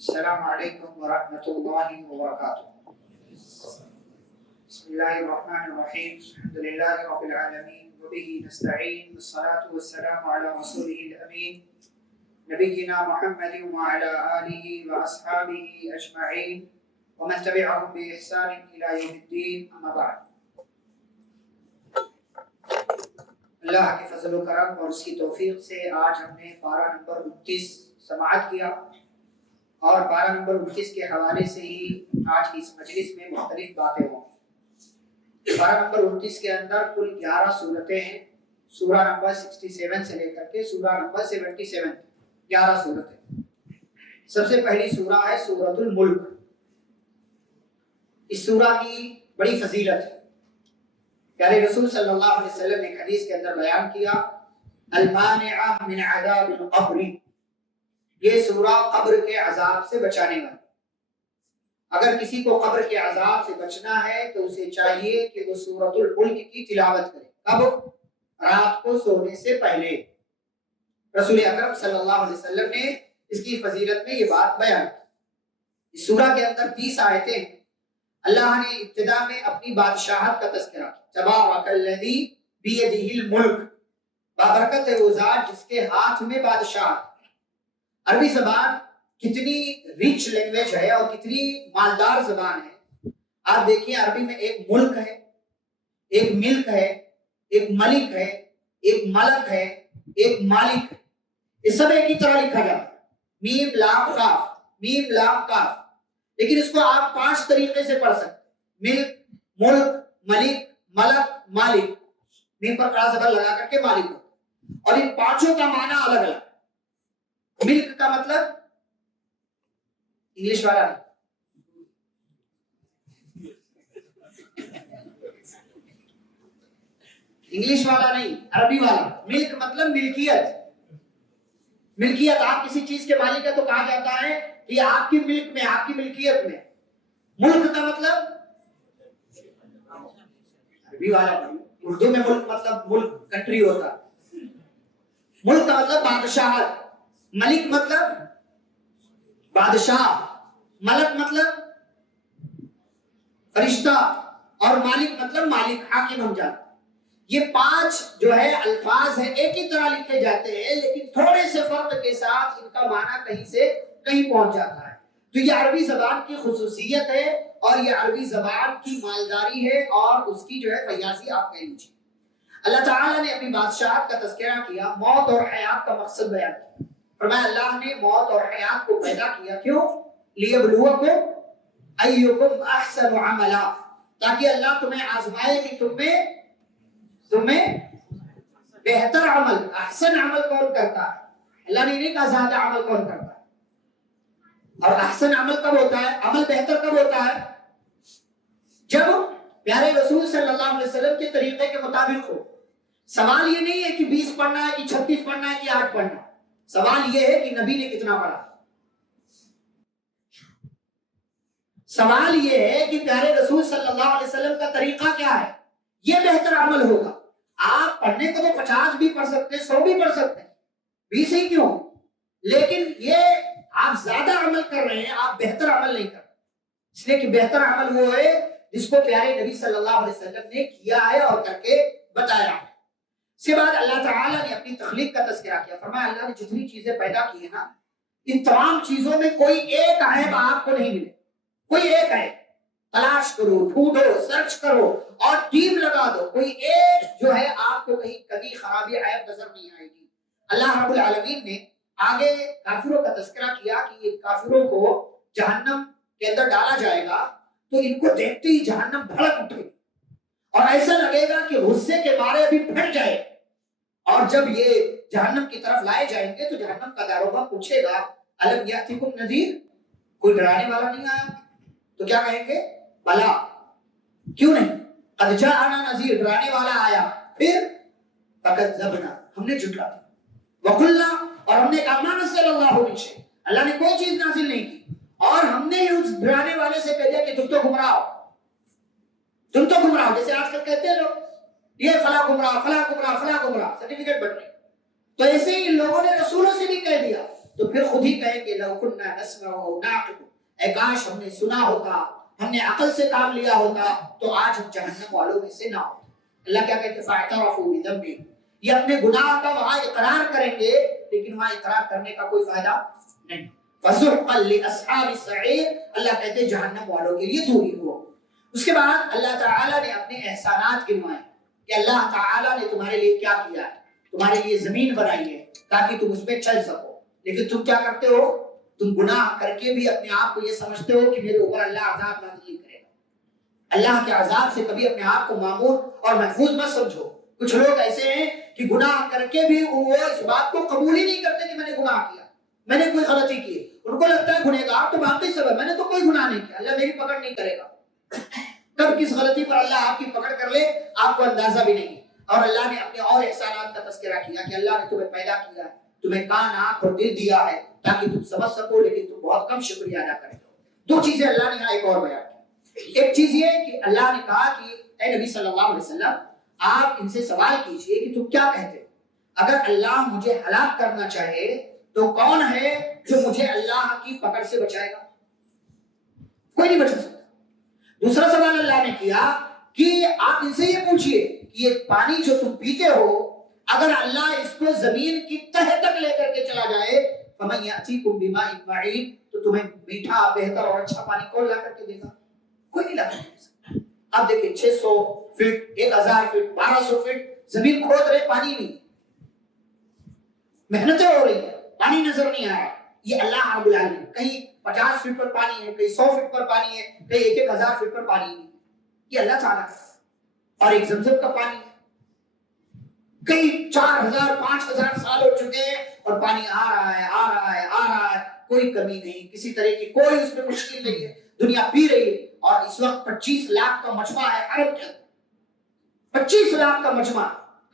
السلام علیکم ورحمۃ اللہ وبرکاتہ۔ بسم اللہ الرحمن الرحیم، الحمد للہ رب العالمین وبہ نستعین، والصلاة والسلام علی رسولہ الامین نبینا محمد وعلی آلہ واصحابہ اجمعین ومن تبعهم بإحسان الی یوم الدین، اما بعد۔ اللہ کے فضل و کرم اور اس کی توفیق سے آج ہم نے پارہ نمبر 29 سماعت کیا، اور پارہ نمبر 29 کے حوالے سے ہی آج کی اس مجلس میں مختلف باتیں ہوں گی۔ پارہ نمبر 29 کے اندر کل 11 صورتیں ہیں، سورہ نمبر 67 سے لے کر کے سورہ نمبر 77، 11 صورتیں۔ سب سے پہلی سورہ ہے سورۃ الملک۔ اس سورہ کی بڑی فضیلت ہے۔ پیارے رسول صلی اللہ علیہ وسلم نے ایک حدیث کے اندر بیان کیا، المانعہ من عذاب القبر، یہ سورہ قبر کے عذاب سے بچانے والی۔ اگر کسی کو قبر کے عذاب سے بچنا ہے تو اسے چاہیے کہ وہ سورۃ الملک کی تلاوت کرے۔ کب؟ رات کو سونے سے پہلے۔ رسول اکرم صلی اللہ علیہ وسلم نے اس کی فضیلت میں یہ بات بیان کی۔ اس سورہ کے اندر 30 آیتیں ہیں۔ اللہ نے ابتدا میں اپنی بادشاہت کا تذکرہ کیا، تبارک الذی بیدہ الملک، بابرکت ہے وہ ذات جس کے ہاتھ میں بادشاہت۔ عربی زبان کتنی ریچ لینگویج ہے اور کتنی مالدار زبان ہے۔ آپ دیکھیے عربی میں ایک ملک ہے، ایک ملک ہے، ایک ملک ہے، ایک ملک ہے، ایک مالک ہے۔ یہ سب ایک ہی طرح لکھا جاتا ہے، میم لام کاف، میم لام کاف۔ لیکن اس کو آپ 5 طریقے سے پڑھ سکتے ہیں، ملک، ملک، ملک، مالک۔ میم پر کڑا زبر لگا کر کے مالک ہوتا ہے، اور ان 5 کا معنی الگ الگ۔ ملک کا مطلب انگلش والا نہیں، انگلش والا نہیں، عربی والا۔ ملک مطلب ملکیت۔ ملکیت، آپ کسی چیز کے مالک ہے تو کہا جاتا ہے کہ یہ آپ کی ملک میں، آپ کی ملکیت میں۔ ملک کا مطلب عربی والا، اردو میں ملک مطلب ملک کنٹری ہوتا ہے۔ ملک کا مطلب بادشاہت، ملک مطلب بادشاہ، ملک مطلب فرشتہ، اور مالک مطلب مالک، حاکم ہم جانتے ہیں۔ یہ 5 جو ہے الفاظ ہیں، ایک ہی طرح لکھے جاتے ہیں لیکن تھوڑے سے فرق کے ساتھ ان کا معنی کہیں سے کہیں پہنچ جاتا ہے۔ تو یہ عربی زبان کی خصوصیت ہے، اور یہ عربی زبان کی مالداری ہے، اور اس کی جو ہے فیاضی آپ کہیں لیجیے۔ اللہ تعالیٰ نے اپنی بادشاہت کا تذکرہ کیا، موت اور حیات کا مقصد بیان کیا۔ فرمایا اللہ نے موت اور حیات کو پیدا کیا، کیوں؟ لیبلوکم ایکم احسن عملا، تاکہ اللہ تمہیں آزمائے کہ تم میں بہتر عمل، احسن عمل کون کرتا ہے۔ اللہ نے نہیں کہا زیادہ عمل کون کرتا ہے۔ اور احسن عمل کب ہوتا ہے، عمل بہتر کب ہوتا ہے؟ جب پیارے رسول صلی اللہ علیہ وسلم کے طریقے کے مطابق ہو۔ سوال یہ نہیں ہے کہ 20 پڑھنا ہے کہ 36 پڑھنا ہے کہ 8 پڑھنا ہے، سوال یہ ہے کہ نبی نے کتنا پڑھا۔ سوال یہ ہے کہ پیارے رسول صلی اللہ علیہ وسلم کا طریقہ کیا ہے، یہ بہتر عمل ہوگا۔ آپ پڑھنے کو تو 50 بھی پڑھ سکتے ہیں، 100 بھی پڑھ سکتے ہیں، 20 ہی کیوں، لیکن یہ آپ زیادہ عمل کر رہے ہیں، آپ بہتر عمل نہیں کر رہے، اس لیے کہ بہتر عمل وہ ہے جس کو پیارے نبی صلی اللہ علیہ وسلم نے کیا ہے اور کر کے بتایا ہے۔ اس کے بعد اللہ تعالیٰ نے اپنی تخلیق کا تذکرہ کیا۔ فرمایا اللہ نے جتنی چیزیں پیدا کی ہیں نا، ان تمام چیزوں میں کوئی ایک عیب آپ کو نہیں ملے، کوئی ایک عیب۔ تلاش کرو، ڈھونڈو، سرچ کرو اور ٹیم لگا دو، کوئی ایک جو ہے آپ کو کہیں کبھی خرابی عیب نظر نہیں آئے گی۔ اللہ رب العالمین نے آگے کافروں کا تذکرہ کیا کہ یہ کافروں کو جہنم کے اندر ڈالا جائے گا تو ان کو دیکھتے ہی جہنم بھڑک اٹھے اور ایسا لگے گا کہ غصے کے مارے ابھی پھٹ جائے، اور جب یہ جہنم کی طرف لائے جائیں گے تو جہنم کا داروغہ پوچھے گا الم یاتکم نذیر، کوئی ڈرانے والا نہیں آیا؟ تو کیا کہیں گے؟ بلا، کیوں نہیں، قد جاءنا نذیر، ڈرانے والا آیا، پھر فکذبنا، ہم نے جھٹلا دیا، وقلنا، اور ہم نے کہا ما نزل اللہ من شیء، اللہ نے کوئی چیز نازل نہیں کی، اور ہم نے اس ڈرانے والے سے کہہ دیا کہ تم تو گمراہ ہو، تم تو گمراہ ہو، جیسے آج کل کہتے ہیں لوگ یہ فلاں گمراہ، فلاں گمراہ، فلاں گمراہ، سرٹیفکیٹ بن رہے۔ تو ایسے ہی ان لوگوں نے رسولوں سے بھی کہہ دیا، تو پھر خود ہی کہیں گے لو كنا نسمع او نعقل، اے کاش ہم نے سنا ہوتا، ہم نے عقل سے کام لیا ہوتا تو آج ہم جہنم والوں میں سے نہ ہوتے۔ اللہ کیا کہتے ہیں فاعترفوا بذنبهم، یہ اپنے گناہ کا وہاں اقرار کریں گے لیکن وہاں اقرار کرنے کا کوئی فائدہ نہیں۔ فسحقا لاصحاب السعیر، اللہ کہتے ہیں جہنم والوں کے لیے دوری ہو۔ اس کے بعد اللہ تعالیٰ نے اپنے احسانات گنوائے کہ اللہ تعالیٰ نے تمہارے لیے کیا کیا ہے، تمہارے لیے زمین بنائی ہے تاکہ تم اس پہ چل سکو، لیکن تم کیا کرتے ہو، تم گناہ کر کے بھی اپنے آپ کو یہ سمجھتے ہو کہ میرے اوپر اللہ عذاب نازل نہیں کرے گا۔ اللہ کے عذاب سے کبھی اپنے آپ کو معمور اور محفوظ مت سمجھو۔ کچھ لوگ ایسے ہیں کہ گناہ کر کے بھی وہ اس بات کو قبول ہی نہیں کرتے کہ میں نے گناہ کیا، میں نے کوئی غلطی کی، ان کو لگتا ہے گنہگار تو باقی سب ہے، میں نے تو کوئی گناہ نہیں کیا، اللہ میری پکڑ نہیں کرے گا۔ کب کس غلطی پر اللہ آپ کی پکڑ کر لے آپ کو اندازہ بھی نہیں۔ اور اللہ نے اپنے اور احسانات کا تذکرہ کیا کہ اللہ نے تمہیں پیدا کیا ہے، تمہیں کان، آنکھ اور دل دیا ہے تاکہ تم سمجھ سکو، لیکن تم بہت کم شکریہ ادا کرتے ہو۔ دو چیزیں اللہ نے یہاں ایک اور بیان کی۔ ایک چیز یہ کہ اللہ نے کہا کہ اے نبی صلی اللہ علیہ وسلم آپ ان سے سوال کیجئے کہ تم کیا کہتے ہو، اگر اللہ مجھے ہلاک کرنا چاہے تو کون ہے جو مجھے اللہ کی پکڑ سے بچائے گا؟ کوئی نہیں بچا سکتا۔ دوسرا سوال اللہ نے کیا کہ آپ ان سے یہ پوچھئے کہ یہ پانی جو تم پیتے ہو اگر اللہ اس کو زمین کی تہ تک لے کر کے چلا جائے فَمَنْ يَأْتِيكُمْ بِمَاءٍ مَعِينٍ، تو تمہیں میٹھا، بہتر اور اچھا پانی کون لا کر کے دے گا؟ کوئی نہیں لا کر کے دے سکتا۔ اب دیکھیں 600 فٹ، 1000 فٹ، 1200 فٹ زمین کھود رہے، پانی نہیں، محنتیں ہو رہی ہیں، پانی نظر نہیں آ رہا۔ یہ اللہ رب العالمین، کہیں 50 فٹ پر پانی ہے، کہیں 100 فٹ پر پانی ہے، کہیں 1000 فٹ پر پانی نہیں، یہ اللہ تعالیٰ کا۔ اور ایک زمزم کا پانی ہے، کئی 4000 5000 سال ہو چکے ہیں اور پانی آ رہا ہے، آ رہا ہے، آ رہا ہے، کوئی کمی نہیں، کسی طرح کی کوئی اس میں مشکل نہیں ہے، دنیا پی رہی ہے۔ اور اس وقت 25 لاکھ کا مجمع ہے حرم کے اندر، 25 لاکھ کا مجمع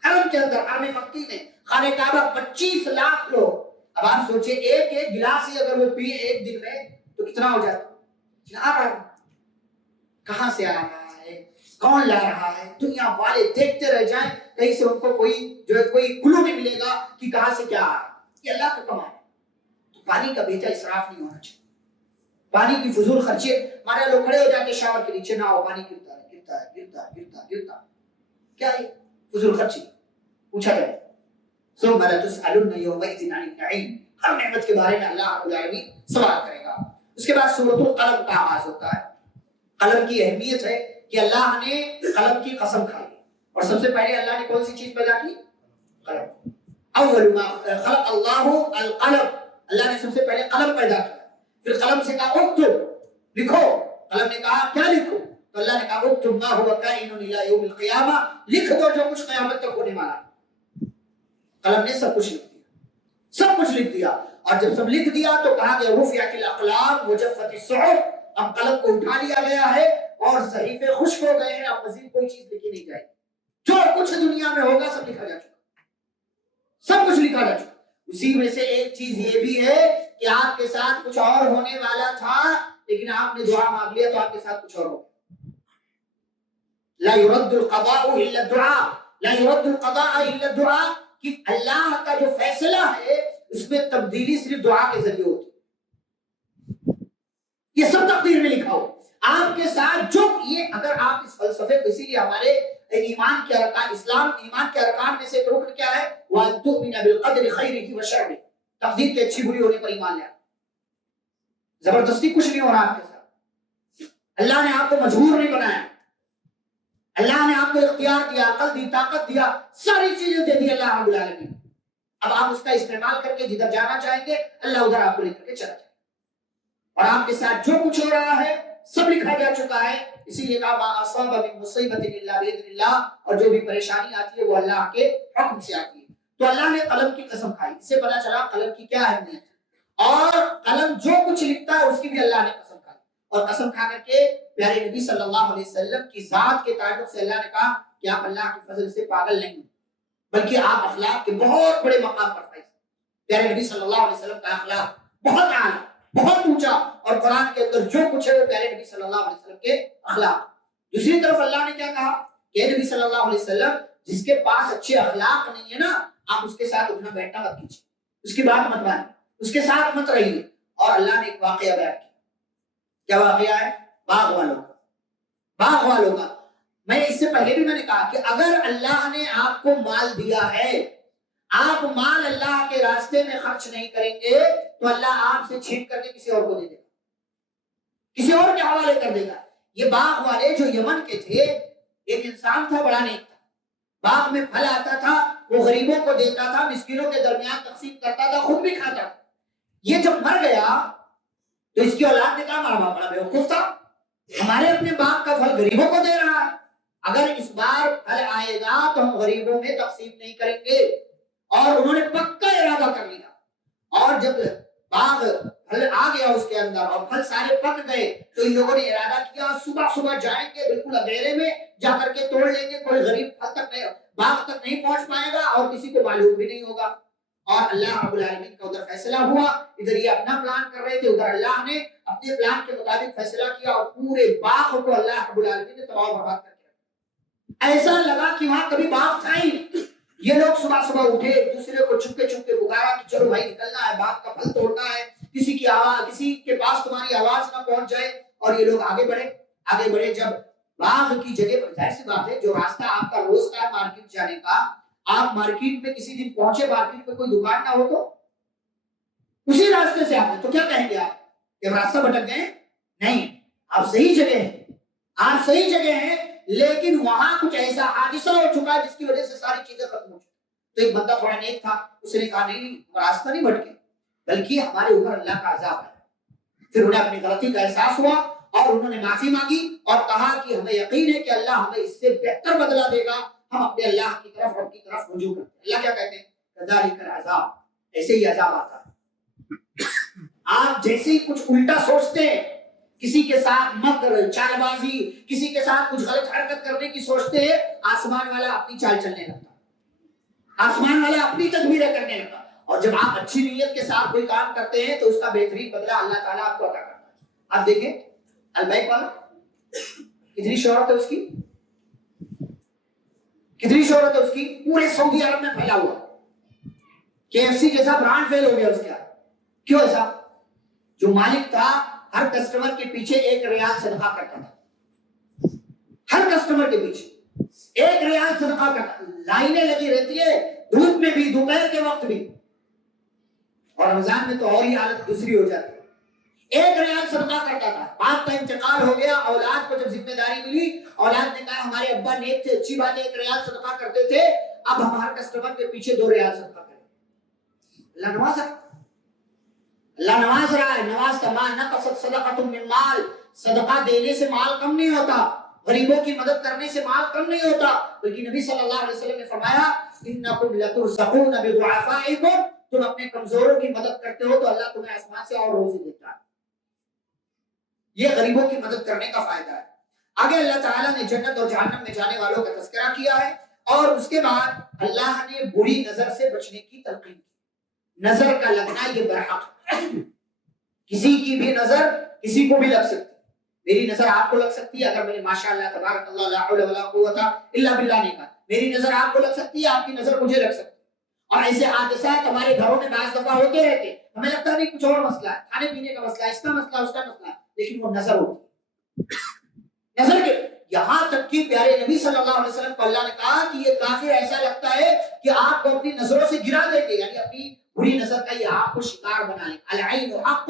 حرم کے اندر، حرم مکی میں خانہ کعبہ، 25 لاکھ لوگ۔ اب آپ سوچیں ایک ایک گلاس ہی اگر وہ پیے ایک دن میں تو کتنا ہو جاتا؟ آ رہا ہے، کہاں سے آ رہا ہے، کون لا رہا ہے؟ دنیا والے دیکھتے رہ جائیں، کہیں سے ان کو کوئی کلو نہیں ملے گا کہ کہاں سے کیا آ رہا ہے۔ یہ اللہ کا کمال ہے۔ تو پانی کا بیجا اسراف نہیں ہونا چاہیے، پانی کی فضول خرچی۔ ہمارے لوگ کھڑے ہو جاتے شاور کے نیچے، نہ ہو پانی گرتا ہے، گرتا ہے، گرتا ہے، گرتا ہے، گرتا ہے، کیا ہے فضول خرچی؟ پوچھا جائے ثم لتسألن يومئذ عن النعيم، ہر نعمت کے بارے میں اللہ رب العالمین سوال کرے گا۔ اس کے بعد سورۃ القلم کا آغاز ہوتا ہے۔ قلم کی اہمیت ہے کہ اللہ نے قلم کی قسم کھائی، اور سب سے پہلے اللہ نے کون سی چیز پیدا کی؟ قلم۔ اول ما خلق اللہ القلم، اللہ نے سب سے پہلے قلم پیدا کیا، پھر قلم سے کہا اکتب، لکھو۔ قلم نے کہا کیا لکھو؟ تو اللہ نے کہا اکتب ما هو کائن الی یوم القیامہ، لکھ دو جو کچھ قیامت تک ہونے والا ہے۔ قلم نے سب کچھ لکھ دیا، سب کچھ لکھ دیا، اور جب سب لکھ دیا تو کہا کہ رفعت الاقلام وجفت الصحف، اب قلم کو اٹھا لیا گیا ہے اور صحیفے خشک ہو گئے ہیں، اب مزید کوئی چیز لکھی نہیں جائے، جو کچھ دنیا میں ہوگا سب لکھا جا چکا، سب کچھ لکھا جا چکا۔ اسی میں سے ایک چیز یہ بھی ہے کہ آپ کے ساتھ کچھ اور ہونے والا تھا لیکن آپ نے دعا مانگ لیا تو آپ کے ساتھ کچھ اور ہو گیا۔ لا يرد القضاء الا الدعاء، لا يرد القضاء الا الدعاء، کہ اللہ کا جو فیصلہ ہے اس میں تبدیلی صرف دعا کے ذریعے ہوتی ہے۔ یہ سب تقدیر میں لکھا ہو آپ کے ساتھ جو یہ، اگر آپ اس فلسفے کو، اسی لیے ہمارے ایمان کے ارکان، اسلام ایمان کے ارکان میں سے ایک رکن کیا ہے؟ وَأَن تُؤْمِنَ بِالْقَدْرِ خَيْرِهِ وَشَرِّهِ، تقدیر کے اچھی بری ہونے پر ایمان لیا۔ زبردستی کچھ نہیں ہو رہا آپ کے ساتھ، اللہ نے آپ کو مجبور نہیں بنایا، اللہ نے آپ کو اختیار دیا، عقل دی، طاقت دیا، ساری چیزیں دے دی اللہ رب العالمین۔ اب آپ اس کا استعمال کر کے جدھر جانا چاہیں گے اللہ ادھر آپ کو لے کر کے چلا جائے، اور آپ کے ساتھ جو کچھ ہو رہا ہے سب لکھا جا چکا ہے۔ اسی لیے کہا ما اصاب من مصیبت الا باذن اللہ، اور جو بھی پریشانی آتی ہے وہ اللہ کے حکم سے آتی ہے۔ تو اللہ نے قلم کی قسم کھائی، اس سے پتہ چلا قلم کی کیا اہمیت ہے، اور قلم جو کچھ لکھتا ہے اس کی بھی اللہ نے قسم کھائی، اور قسم کھا کر کے پیارے نبی صلی اللہ علیہ وسلم کی ذات کے تعلق سے اللہ نے کہا کہ آپ اللہ کے فضل سے پاگل نہیں بلکہ آپ اخلاق کے بہت بڑے مقام پر فائز۔ پیارے نبی صلی اللہ علیہ وسلم کا اخلاق بہت اعلیٰ، بہت اونچا، اور قرآن کے اندر جو کچھ ہے وہ پیارے نبی صلی اللہ علیہ وسلم کے اخلاق۔ دوسری طرف اللہ نے کیا کہا کہ نبی صلی اللہ علیہ وسلم جس کے پاس اچھے اخلاق نہیں ہے نا، آپ اس کے ساتھ اٹھنا بیٹھنا مت کیجیے، اس کی بات مت مانیں، اس کے ساتھ مت رہیے. اور اللہ نے ایک واقعہ بیان کیا. کیا واقعہ ہے؟ باغ والوں کا. میں اس سے پہلے بھی میں نے کہا کہ اگر اللہ نے آپ کو مال دیا ہے، آپ مال اللہ کے راستے میں خرچ نہیں کریں گے تو اللہ آپ سے چھین کر کے کسی اور کو دے دے گا، کسی اور کے حوالے کر دے گا. یہ باغ والے جو یمن کے تھے، ایک انسان تھا بڑا نیک تھا، باغ میں پھل آتا تھا، وہ غریبوں کو دیتا تھا، مسکینوں کے درمیان تقسیم کرتا تھا، خود بھی کھاتا تھا. یہ جب مر گیا تو اس کی اولاد نے کہا ہمارا باپ بڑا بیوقوف تھا، ہمارے اپنے باغ کا پھل غریبوں کو دے رہا ہے، اگر اس بار پھل آئے گا تو ہم غریبوں میں تقسیم نہیں کریں گے. اور انہوں نے پکا ارادہ کر لیا. اور جب باغ پھل آ گیا اس کے اندر اور پھل سارے پک گئے تو ان لوگوں نے ارادہ کیا صبح صبح جائیں گے، بالکل اندھیرے میں جا کر کے توڑ لیں گے، کوئی غریب پھل تک نہیں، باغ تک نہیں پہنچ پائے گا اور کسی کو معلوم بھی نہیں ہوگا. اور اللہ رب العالمین کا ادھر فیصلہ ہوا. ادھر یہ اپنا پلان کر رہے تھے، ادھر اللہ نے اپنے پلان کے مطابق فیصلہ کیا اور پورے باغ کو اللہ رب العالمین نے تباہ و برباد کر دیا. ایسا لگا کہ وہاں کبھی باغ تھا ہی. یہ لوگ صبح صبح اٹھے، ایک دوسرے کو چھپے چھپے پکارا کہ چلو بھائی نکلنا ہے، باغ کا پھل توڑنا ہے، کسی کی آواز، کسی کے پاس تمہاری آواز نہ پہنچ جائے. اور یہ لوگ آگے بڑھے. جب باغ کی جگہ پر، ظاہر سی بات ہے جو راستہ آپ کا روز کا ہے مارکیٹ جانے کا، آپ مارکیٹ میں کسی دن پہنچے، مارکیٹ میں کوئی دکان نہ ہو تو اسی راستے سے آتے تو کیا کہیں گے آپ کہ راستہ بھٹک گئے؟ نہیں، آپ صحیح جگہ ہیں، لیکن وہاں کچھ ایسا حادثہ ہو چکا جس کی وجہ سے ساری چیزیں ختم ہو چکی. تو ایک بندہ تھوڑا نیک تھا، اس نے کہا نہیں راستہ نہیں بھٹکے، بلکہ ہمارے اوپر اللہ کا عذاب ہے. پھر انہیں اپنی غلطی کا احساس ہوا اور انہوں نے معافی مانگی اور کہا کہ ہمیں یقین ہے کہ اللہ ہمیں اس سے بہتر بدلہ دے گا، ہم اپنے اللہ کی طرف رب کی طرف رجوع کرتے ہیں. اللہ کیا کہتے ہیں؟ کذالک العذاب، ایسے ہی عذاب آتا ہے. آپ جیسے ہی کچھ الٹا سوچتے ہیں، کسی کے ساتھ مکر چال بازی، کسی کے ساتھ کچھ غلط حرکت کرنے کی سوچتے ہیں، آسمان والا اپنی چال چلنے لگتا، آسمان والا اپنی تدبیریں کرنے لگتا. اور جب آپ اچھی نیت کے ساتھ کوئی کام کرتے ہیں تو اس کا بہترین بدلہ اللہ تعالیٰ آپ کو عطا کرتا ہے. آپ دیکھیں البیک والا کتنی شہرت ہے اس کی، کتنی شہرت ہے اس کی، پورے سعودی عرب میں پھیلا ہوا. KFC جیسا برانڈ فیل ہو گیا اس کا. کیوں ایسا؟ جو مالک تھا ہر کسٹمر کے پیچھے 1 ریال صدقہ کرتا تھا، ہر کسٹمر کے پیچھے 1 ریال صدقہ کرتا. لائنیں لگی رہتی ہے دھوپ میں بھی، دوپہر کے وقت بھی، اور رمضان میں تو اور ہی حالت دوسری ہو جاتی ہے. 1 ریال صدقہ کرتا تھا. باپ کا انتقال ہو گیا، اولاد کو جب ذمہ داری ملی، اولاد نے کہا ہمارے ابا نیک تھے، اچھی بات ہے 1 ریال صدقہ کرتے تھے، اب ہم ہر کسٹمر کے پیچھے 2 ریال صدقہ کریں. اللہ نواز رہا ہے. نواز کا مال نقصت صدقۃ من مال، صدقہ دینے سے مال کم نہیں ہوتا، غریبوں کی مدد کرنے سے مال کم نہیں ہوتا. بلکہ نبی صلی اللہ علیہ وسلم نے فرمایا انکم لترزقون بضعفائکم، تم اپنے کمزوروں کی مدد کرتے ہو تو اللہ تمہیں آسمان سے اور روزی دیتا ہے. یہ غریبوں کی مدد کرنے کا فائدہ ہے. آگے اللہ تعالیٰ نے جنت اور جہنم میں جانے والوں کا تذکرہ کیا ہے اور اس کے بعد اللہ نے بری نظر سے بچنے کی تلقین کی. نظر کا لگنا یہ برحق ہے. کسی کی بھی نظر کسی کو بھی لگ سکتی. میری نظر آپ کو لگ سکتی ہے اگر میں نے ماشاءاللہ تبارک اللہ لا حول ولا قوت الا باللہ نہیں کہا. میری نظر آپ کو لگ سکتی ہے، آپ کی نظر مجھے لگ سکتی ہے. اور ایسے حادثات ہمارے گھروں میں بعض دفعہ ہوتے رہتے، ہمیں لگتا ہے کچھ اور مسئلہ ہے، کھانے پینے کا مسئلہ ہے، اس کا مسئلہ، اس کا مسئلہ ہے، لیکن وہ نظر ہوتی ہے. نظر کے یہاں تک کہ پیارے نبی صلی اللہ علیہ وسلم کو اللہ نے کہا کہ یہ کافر ایسا لگتا ہے کہ آپ کو اپنی نظروں سے گرا دیں گے، یعنی اپنی بری نظر کا یہ آپ کو شکار بنا لیں. العین حق،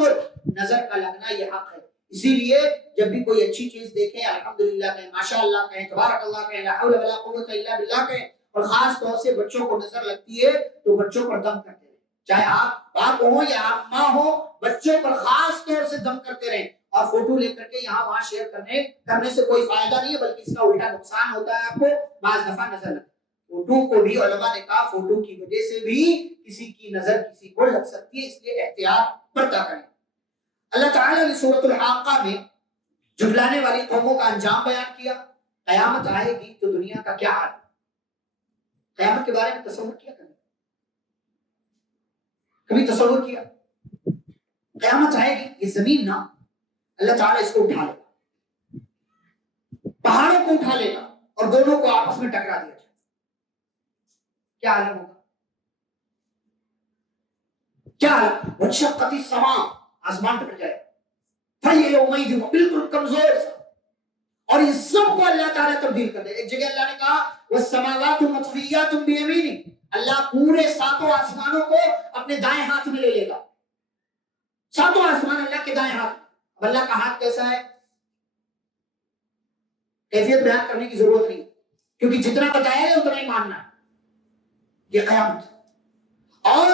نظر کا لگنا یہ حق ہے. اسی لیے جب بھی کوئی اچھی چیز دیکھیں الحمدللہ کہیں، ماشاءاللہ کہیں، تبارک اللہ کہیں، لا حول ولا قوت الا باللہ کہیں. اور خاص طور سے بچوں کو نظر لگتی ہے تو بچوں پر دم کرتے رہیں، چاہے آپ باپ ہو یا آپ ماں ہو، بچوں پر خاص طور سے دم کرتے رہیں. اور فوٹو لے کر کے یہاں وہاں شیئر کرنے سے کوئی فائدہ نہیں ہے، بلکہ اس کا الٹا نقصان ہوتا ہے. آپ کو بعض دفعہ نظر لگتا ہے. فوٹو کو بھی علماء نے کہا فوٹو کی وجہ سے بھی کسی کی نظر کسی کو لگ سکتی ہے، اس لیے احتیاط برتا کریں. اللہ تعالیٰ نے سورۃ الحاقہ میں جھٹلانے والی قوموں کا انجام بیان کیا. قیامت آئے گی تو دنیا کا کیا حال ہے؟ قیامت کے بارے میں تصور کیا کبھی تصور کیا؟ قیامت آئے گی، یہ زمین نا اللہ تعالیٰ اس کو اٹھا لے گا، پہاڑوں کو اٹھا لے گا اور دونوں کو آپس میں ٹکرا دیا جائے. کیا عالم ہوگا؟ کیا وانشقت السماء، آسمان ٹوٹ جائے، فہی یومئذ، بالکل کمزور سا، اور یہ سب کو اللہ تعالیٰ تبدیل کر دے. ایک جگہ اللہ نے کہا والسماوات مطویات بیمینہ، اللہ پورے ساتوں آسمانوں کو اپنے دائیں ہاتھ میں لے لے گا. ساتوں آسمان اللہ کے دائیں ہاتھ. اب اللہ کا ہاتھ کیسا ہے، کیفیت بیان کرنے کی ضرورت نہیں، کیونکہ جتنا بتایا ہے اتنا ہی ماننا ہے. یہ قیامت، اور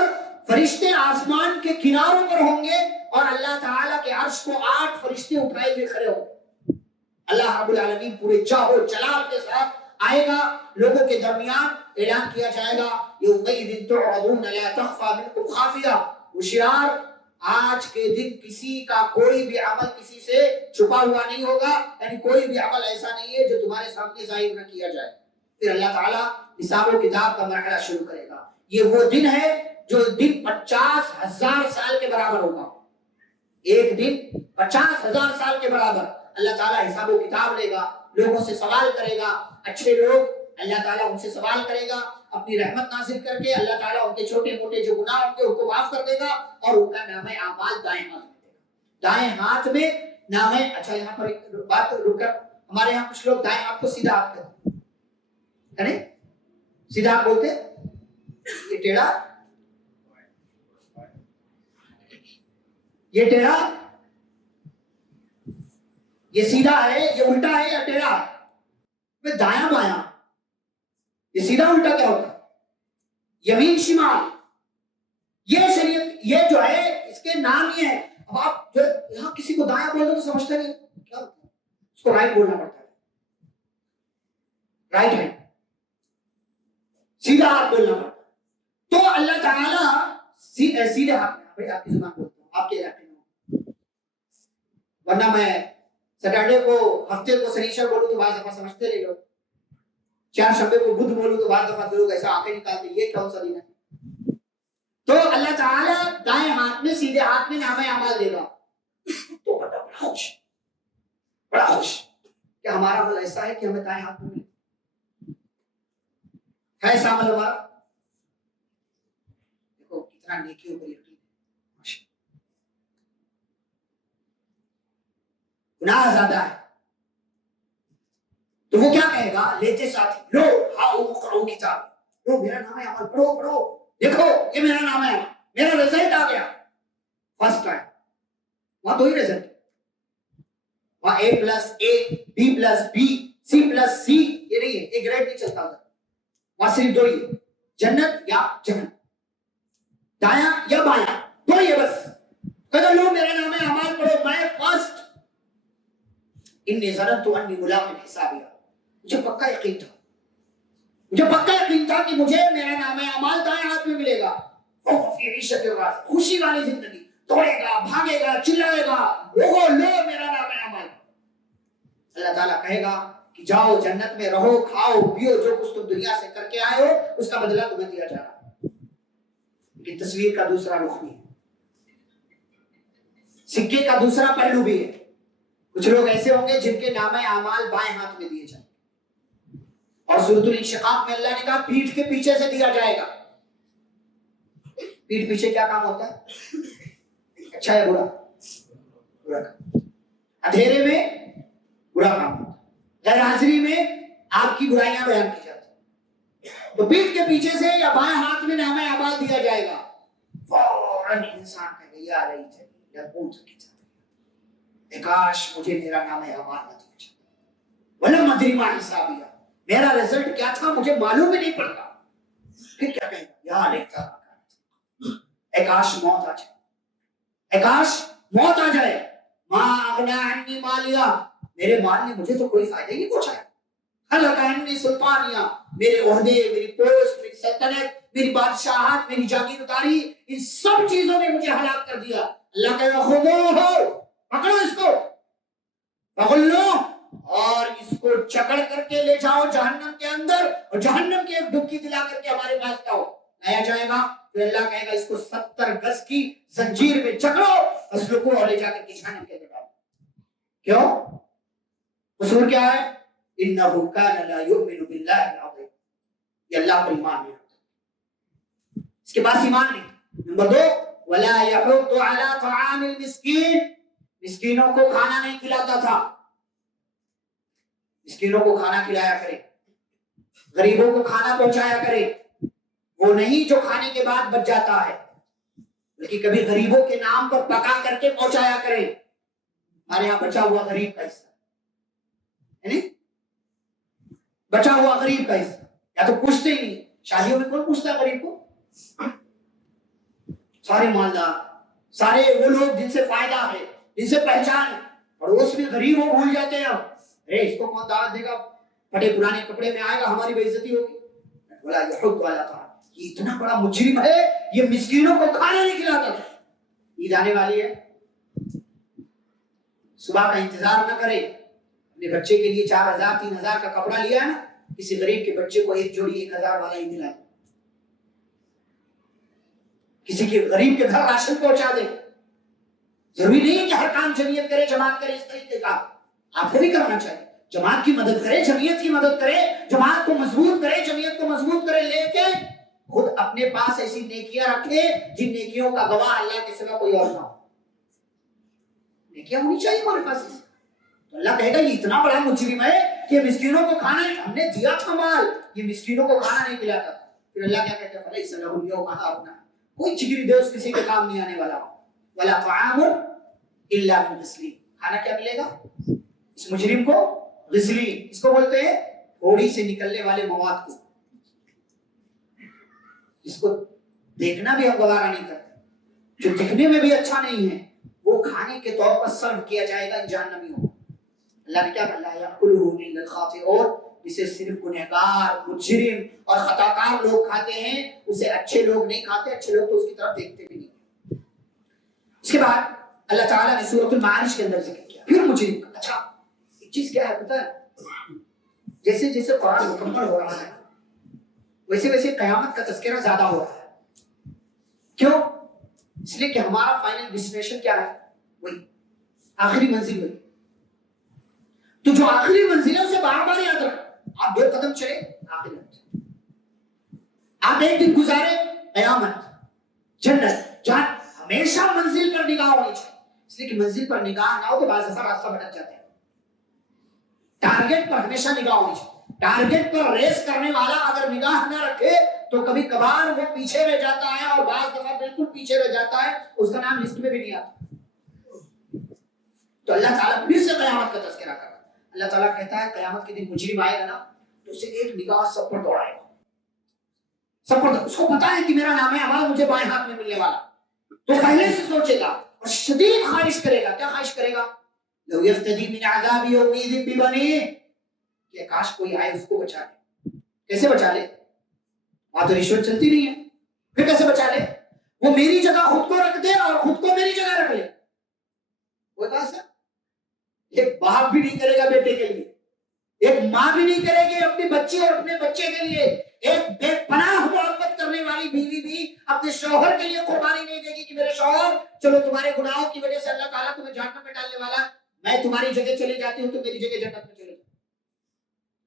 فرشتے آسمان کے کناروں پر ہوں گے، اور اللہ تعالیٰ کے عرش کو 8 فرشتے اٹھائے ہوئے کھڑے ہوں گے. اللہ رب العالمین پورے جاہ و جلال کے ساتھ آئے گا، لوگوں کے درمیان اعلان کیا جائے گا یومئذ تعرضون لا تخفی منکم خافیہ، ہوشیار آج کے دن کسی کا کوئی بھی عمل کسی سے چھپا ہوا نہیں ہوگا، یعنی کوئی بھی عمل ایسا نہیں ہے جو تمہارے سامنے ظاہر نہ کیا جائے. پھر اللہ تعالیٰ حساب و کتاب کا مرحلہ شروع کرے گا. یہ وہ دن ہے جو دن 50,000 سال کے برابر ہوگا. ایک دن 50,000 سال کے برابر. اللہ تعالیٰ حساب و کتاب لے گا، لوگوں سے سوال کرے گا. اچھے لوگ اللہ تعالیٰ ان سے سوال کرے گا، اپنی رحمت نازل کر کے اللہ تعالیٰ ان کے چھوٹے موٹے جو گناہ ہوں گے ان کو معاف کر دے گا، اور ان کا نامہ اعمال دائیں ہاتھ میں دے گا. دائیں ہاتھ میں نامہ. اچھا یہاں پر ایک بات رک کر، ہمارے یہاں کچھ لوگ دائیں ہاتھ کو سیدھا ہاتھ کہتے ہیں، سیدھا ہاتھ بولتے، یہ ٹیڑھا، یہ ٹیڑھا، یہ سیدھا ہے، یہ الٹا ہے یا ٹیڑھا ہے؟ دایاں بایاں، یہ سیدھا الٹا کیا ہوتا ہے؟ یمین شمال. یہ شریعت یہ جو ہے اس کے نام یہ ہے. اب آپ جو یہاں کسی کو دایاں بول دو تو سمجھتے نہیں کیا ہوتا ہے، اس کو رائٹ بولنا پڑتا ہے، رائٹ ہینڈ، سیدھا ہاتھ بولنا پڑتا ہے. تو اللہ تعالیٰ سیدھے ہاتھ میں، بھائی آپ کی زبان بولتا ہوں آپ کے علاقے میں، ورنہ میں سیٹرڈے کو ہفتے کو سنیچر بولوں تو بعض دفعہ سمجھتے نہیں لوگ، 4 شنبے کو بدھ بولوں تو بعض دفعہ لوگ ایسا آنکھیں نکالتے یہ کون سا دن ہے. تو اللہ تعالیٰ دائیں ہاتھ میں سیدھے ہاتھ میں نامہ اعمال دے گا. تو بڑا خوش، بڑا خوش کہ ہمارا عمل ایسا ہے کہ ہمیں دائیں ہاتھ میں ہے ایسا عمل ہمارا. دیکھو کتنا نیکیوں پر یقین ہے، گناہ زیادہ ہے. تو وہ کیا کہے گا، لیتے ساتھ لو ہاؤ اقرؤ کتاب، لو میرا نام ہے عمل پڑھو پڑھو، دیکھو یہ میرا نام ہے، میرا رزلٹ آ گیا فرسٹ ٹائم. وہاں 2 ہی رزلٹ، وہاں A+A B+B C+C، یہ نہیں ہے، ایک گریڈ نہیں چلتا تھا وہاں، صرف 2 ہی، جنت یا جہنم، دایاں یا بایاں، 2 ہی ہے بس. کہتا لو میرا نام ہے عمل پڑھو، میں فرسٹ. انی ظننت انی ملاق حسابیہ، مجھے پکا یقین تھا، مجھے پکا یقین تھا کہ مجھے میرا نام اعمال دائیں ہاتھ میں ملے گا. فی عیشت راضیہ، خوشی والی زندگی، دوڑے گا بھاگے گا چلائے گا، لوگوں لو میرا نام اعمال. اللہ تعالیٰ کہے گا کہ جاؤ جنت میں رہو، کھاؤ پیو، جو کچھ تم دنیا سے کر کے آئے ہو اس کا بدلہ تمہیں دیا جا رہا ہے. لیکن تصویر کا دوسرا رخ بھی ہے، سکے کا دوسرا پہلو بھی ہے. کچھ لوگ ایسے ہوں گے جن کے نام اعمال بائیں ہاتھ میں دیے جائیں، اور سورۃ الانشقاق میں اللہ نے کہا پیٹھ کے پیچھے سے دیا جائے گا. پیٹھ پیچھے کیا کام ہوتا ہے، اچھا ہے برا، برا کام. اندھیرے میں برا کام ہوتا ہے، غیر حاضری میں آپ کی برائیاں بیان کی جاتی ہیں. تو پیٹھ کے پیچھے سے یا بائیں ہاتھ میں نام اعمال دیا جائے گا. فوراً انسان کہے گا یا لیتنی لموت کتابی، کاش مجھے میرا نام اعمال نہ دیا جاتا، ولم ادری ما حسابیہ، میرا رزلٹ کیا تھا مجھے معلوم ہی نہیں پڑتا. پھر کیا کہیں گا، یا لیتا، اے کاش موت آ جائے، اے کاش موت آ جائے. ما اغنی عنی مالیہ، میرے مال نے مجھے تو کوئی فائدہ ہی نہیں پہنچایا. ہلک عنی سلطانیہ، میرے عہدے، میری پوسٹ، میری سلطنت، میری بادشاہت، میری جاگیرداری، ان سب چیزوں نے مجھے ہلاک کر دیا. اللہ کہے گا خذوہ، پکڑو اس کو، پغلو، اور اس کو چکڑ کر کے لے جاؤ جہنم کے اندر، اور جہنم کی ایک ڈبکی دلا کر کے ہمارے پاس لاؤ. لایا جائے گا، پھر اللہ کہے گا اس کو 70 گز کی زنجیر میں جکڑو، اسلکو، اور لے جا کر کے جہنم کے اندر ڈالو. کیوں؟ قصور کیا ہے؟ انہ کان لا یؤمن باللہ العظیم، یہ اللہ پر ایمان نہیں رکھتا، اس کے پاس ایمان نہیں. نمبر 2، ولا يحض على طعام المسكين، مسکینوں کو کھانا نہیں کھلاتا تھا. مسکینوں کو کھانا کھلایا کرے، غریبوں کو کھانا پہنچایا کرے. وہ نہیں جو کھانے کے بعد بچ جاتا ہے، بلکہ کبھی غریبوں کے نام پر پکا کر کے پہنچایا کرے. ہمارے یہاں بچا ہوا غریب کا حصہ، یعنی بچا ہوا غریب کا حصہ، یا تو پوچھتے ہی نہیں. شادیوں میں کون پوچھتا غریب کو؟ سارے مالدار، سارے وہ لوگ جن سے فائدہ ہے، جن سے پہچان ہے، پڑوس میں غریب ہو بھول جاتے ہیں. ارے اس کو کون دعوت دے گا، پھٹے پرانے کپڑے میں آئے گا، ہماری بے عزتی ہوگی. بولا یحض والا تھا، یہ اتنا بڑا مجرم ہے، یہ مسکینوں کو کھانا نہیں کھلاتا تھا. عید آنے والی ہے، صبح کا انتظار نہ کرے. اپنے بچے کے لیے 4000 3000 کا کپڑا لیا ہے نا، کسی غریب کے بچے کو ایک جوڑی 1000 والا ہی دلا دے. کسی کے غریب کے گھر راشن پہنچا دے. ضروری نہیں ہے کہ ہر کام جمعیت کرے، جماعت کرے. اس طریقے کا آپ کو بھی کرنا چاہیے. جماعت کی مدد کرے، جمعیت کی مدد کرے، جماعت کو مضبوط کرے، جمعیت کو مضبوط کرے، لیکن خود اپنے پاس ایسی نیکیاں رکھے جن نیکیوں کا گواہ اللہ کے سوا کوئی اور نہ ہو. نیکیاں ہونی چاہیے ہمارے پاس. تو اللہ کہے گا یہ اتنا بڑا مجرم ہے کہ مسکینوں کو کھانا نہیں، ہم نے دیا تھا مال، یہ مسکینوں کو کھانا نہیں کھلاتا. پھر اللہ کیا کہتا ہے، فلیس لہ اليوم ہاہنا، کوئی چگری دے اس کسی کے کام نہیں آنے والا. ولا طعام الا من غسلین، کھانا کیا ملے گا اس مجرم کو؟ غسلین. اس کو بولتے ہیں تھوڑی سے نکلنے والے مواد کو، جس کو دیکھنا بھی ہم گوارا نہیں کرتے، جو دکھنے میں بھی اچھا نہیں ہے، وہ کھانے کے طور پر سرو کیا جائے گا جہنمی ہو. اللہ نے کیا کہا، لا یأکلہ الا الخاطئون، جسے صرف گنہگار، مجرم اور خطاکار لوگ کھاتے ہیں، اسے اچھے لوگ نہیں کھاتے. اچھے لوگ تو اس کی طرف دیکھتے بھی نہیں. اس کے بعد اللہ تعالیٰ نے سورۃ المعارج کے اندر ذکر کیا پھر مجرم کا. اچھا ایک چیز کیا ہے پتہ ہے، جیسے جیسے قرآن مکمل ہو رہا ہے ویسے ویسے قیامت کا تذکرہ زیادہ ہو رہا ہے. کیوں؟ اس لیے کہ ہمارا فائنل ڈیسٹینیشن کیا ہے، وہی آخری منزل ہوئی. تو جو آخری منزل ہے اسے بار بار یاد رکھ. آپ 2 قدم چلے آخرت، آپ 1 دن گزارے قیامت، جنت، جہاں ہمیشہ منزل پر نگاہ ہونی چاہیے. اس لیے کہ منزل پر نگاہ نہ ہو تو بعض دفعہ راستہ بھٹک جاتا ہے. ٹارگٹ پر ہمیشہ نگاہ ہونی چاہیے. ٹارگٹ پر ریس کرنے والا اگر نگاہ نہ رکھے تو کبھی کبھار وہ پیچھے رہ جاتا ہے، اور بعض دفعہ بالکل پیچھے رہ جاتا ہے، اس کا نام لسٹ میں بھی نہیں آتا. تو اللہ تعالیٰ پھر سے قیامت کا تذکرہ کر رہا ہے. اللہ تعالیٰ کہتا ہے قیامت کے دن مجرم آئے گا نا تو اسے ایک نگاہ سب پر دوڑائے گا. سب پر اس کو پتا ہے کہ میرا نام ہے اعمال مجھے بائیں ہاتھ میں ملنے والا، تو پہلے سے سوچے گا اور شدید خواہش کرے گا. کیا خواہش کرے گا؟ لو یفتدی من عذاب یومئذ ببنیہ، کہ کاش کوئی آئے اس کو بچا لے. کیسے بچا لے؟ وہاں تو رشوت چلتی نہیں ہے، پھر کیسے بچا لے؟ وہ میری جگہ خود کو رکھ دے اور خود کو میری جگہ رکھ لے. وہ کیسا؟ ایک باپ بھی نہیں کرے گا بیٹے کے لیے، ایک ماں بھی نہیں کرے گی اپنی بچی اور اپنے بچے کے لیے، ایک بے پناہ محبت کرنے والی بیوی بھی اپنے شوہر کے لیے قربانی نہیں دے گی کہ میرے شوہر چلو تمہارے گناہوں کی وجہ سے اللہ تعالیٰ تمہیں جہنم میں ڈالنے والا، میں تمہاری جگہ چلی جاتی ہوں تو میری جگہ جنت میں چلے جاؤ.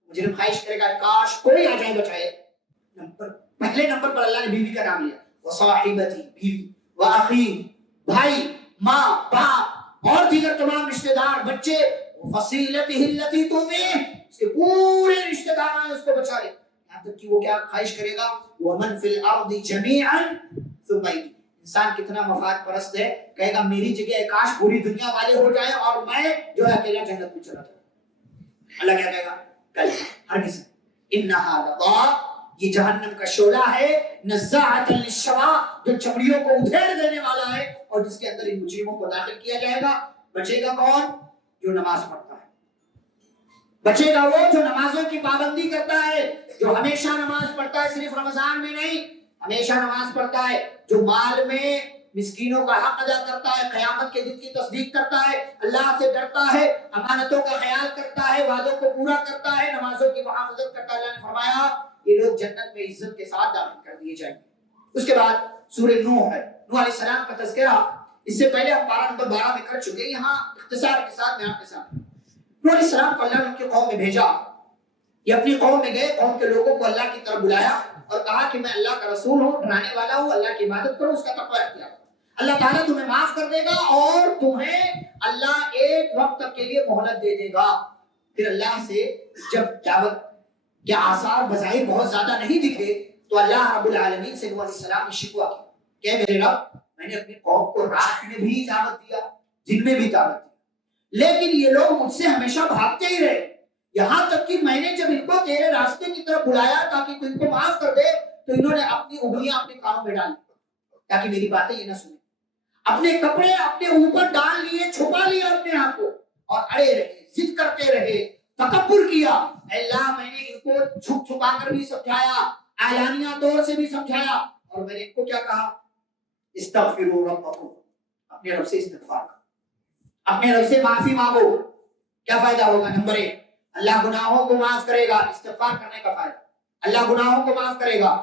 مجرم خواہش کرے گا کاش کوئی آ جائے بچائے. پہلے نمبر پر اللہ نے بیوی کا نام لیا، وصاحبتی، بیوی، واخی، بھائی، ماں، باپ اور دیگر تمام رشتہ دار، بچے، فصیلتہ التی تؤویہ، اس کے پورے رشتہ دار ہیں اس کو بچا لے. یہاں تک کہ وہ کیا خواہش کرے گا، ومن فی الارض جمیعا ثم یأتی. انسان کتنا مفاد پرست ہے، کہے گا میری جگہ کاش پوری دنیا والے ہو جائے اور میں جو ہے اکیلا جنت میں چلا جاؤں. اللہ کیا کہے گا؟ کل ہرگز. انہا لظیٰ، یہ جہنم کا شعلہ ہے، نزاعۃ للشوا، جو چمڑیوں کو ادھیڑ دینے والا ہے، اور جس کے اندر ان مجرموں کو داخل کیا جائے گا. بچے گا کون؟ جو نماز پڑھتا ہے. بچے گا وہ جو نمازوں کی پابندی کرتا ہے، جو ہمیشہ نماز پڑھتا ہے، صرف رمضان میں نہیں، ہمیشہ نماز پڑھتا ہے، جو مال میں مسکینوں کا حق ادا کرتا ہے، قیامت کے دن کی تصدیق کرتا ہے، اللہ سے ڈرتا ہے، امانتوں کا خیال کرتا ہے، وعدوں کو پورا کرتا ہے، نمازوں کی محافظت کرتا ہے. اللہ نے فرمایا یہ لوگ جنت میں عزت کے ساتھ داخل کر دیے جائیں گے. اس کے بعد سورہ نوح ہے، نوح علیہ السلام کا تذکرہ اس سے پہلے ہم پارہ نمبر 12 میں کر چکے ہیں. یہاں اختصار کے ساتھ میں آپ کے ساتھ نوح علیہ السلام کو اللہ نے ان کی قوم میں بھیجا. یہ اپنی قوم میں گئے، قوم کے لوگوں کو اللہ کی طرف بلایا اور کہا کہ میں اللہ کا رسول ہوں، ڈرانے والا ہوں، اللہ کی عبادت کرو، اس کا تقوی اختیار کرو. اللہ تعالیٰ تمہیں معاف کر دے گا اور تمہیں اللہ ایک وقت تک کے لیے مہلت دے دے گا. پھر اللہ سے جب دعوت کے آثار بظاہر بہت زیادہ نہیں دکھے تو اللہ رب العالمین سے نوح علیہ السلام نے شکوہ کیا کہ میرے رب میں نے اپنی قوم کو رات میں بھی دعوت دیا دن میں بھی دعوت دی لیکن یہ لوگ مجھ سے ہمیشہ بھاگتے ہی رہے یہاں تک کہ میں نے جب ان کو تیرے راستے کی طرف بلایا تاکہ تو ان کو معاف کر دے تو انہوں نے اپنی انگلیاں اپنے کانوں میں ڈال تاکہ میری باتیں یہ نہ سنیں اپنے کپڑے اپنے اوپر ڈال لیے چھپا لیا اپنے آپ کو اور اڑے رہے ضد کرتے رہے تکبر کیا. اللہ میں نے ان کو چھپ چھپا کر بھی سمجھایا اعلانیہ طور سے بھی سمجھایا اور میں نے ان کو کیا کہا استغفروا ربکم اپنے رب سے استغفار کرو اپنے رب سے معافی مانگو. کیا فائدہ ہوگا؟ نمبر 1 اللہ گناہوں کو معاف کرے گا. استغفار کرنے کا فائدہ اللہ گناہوں کو معاف کرے گا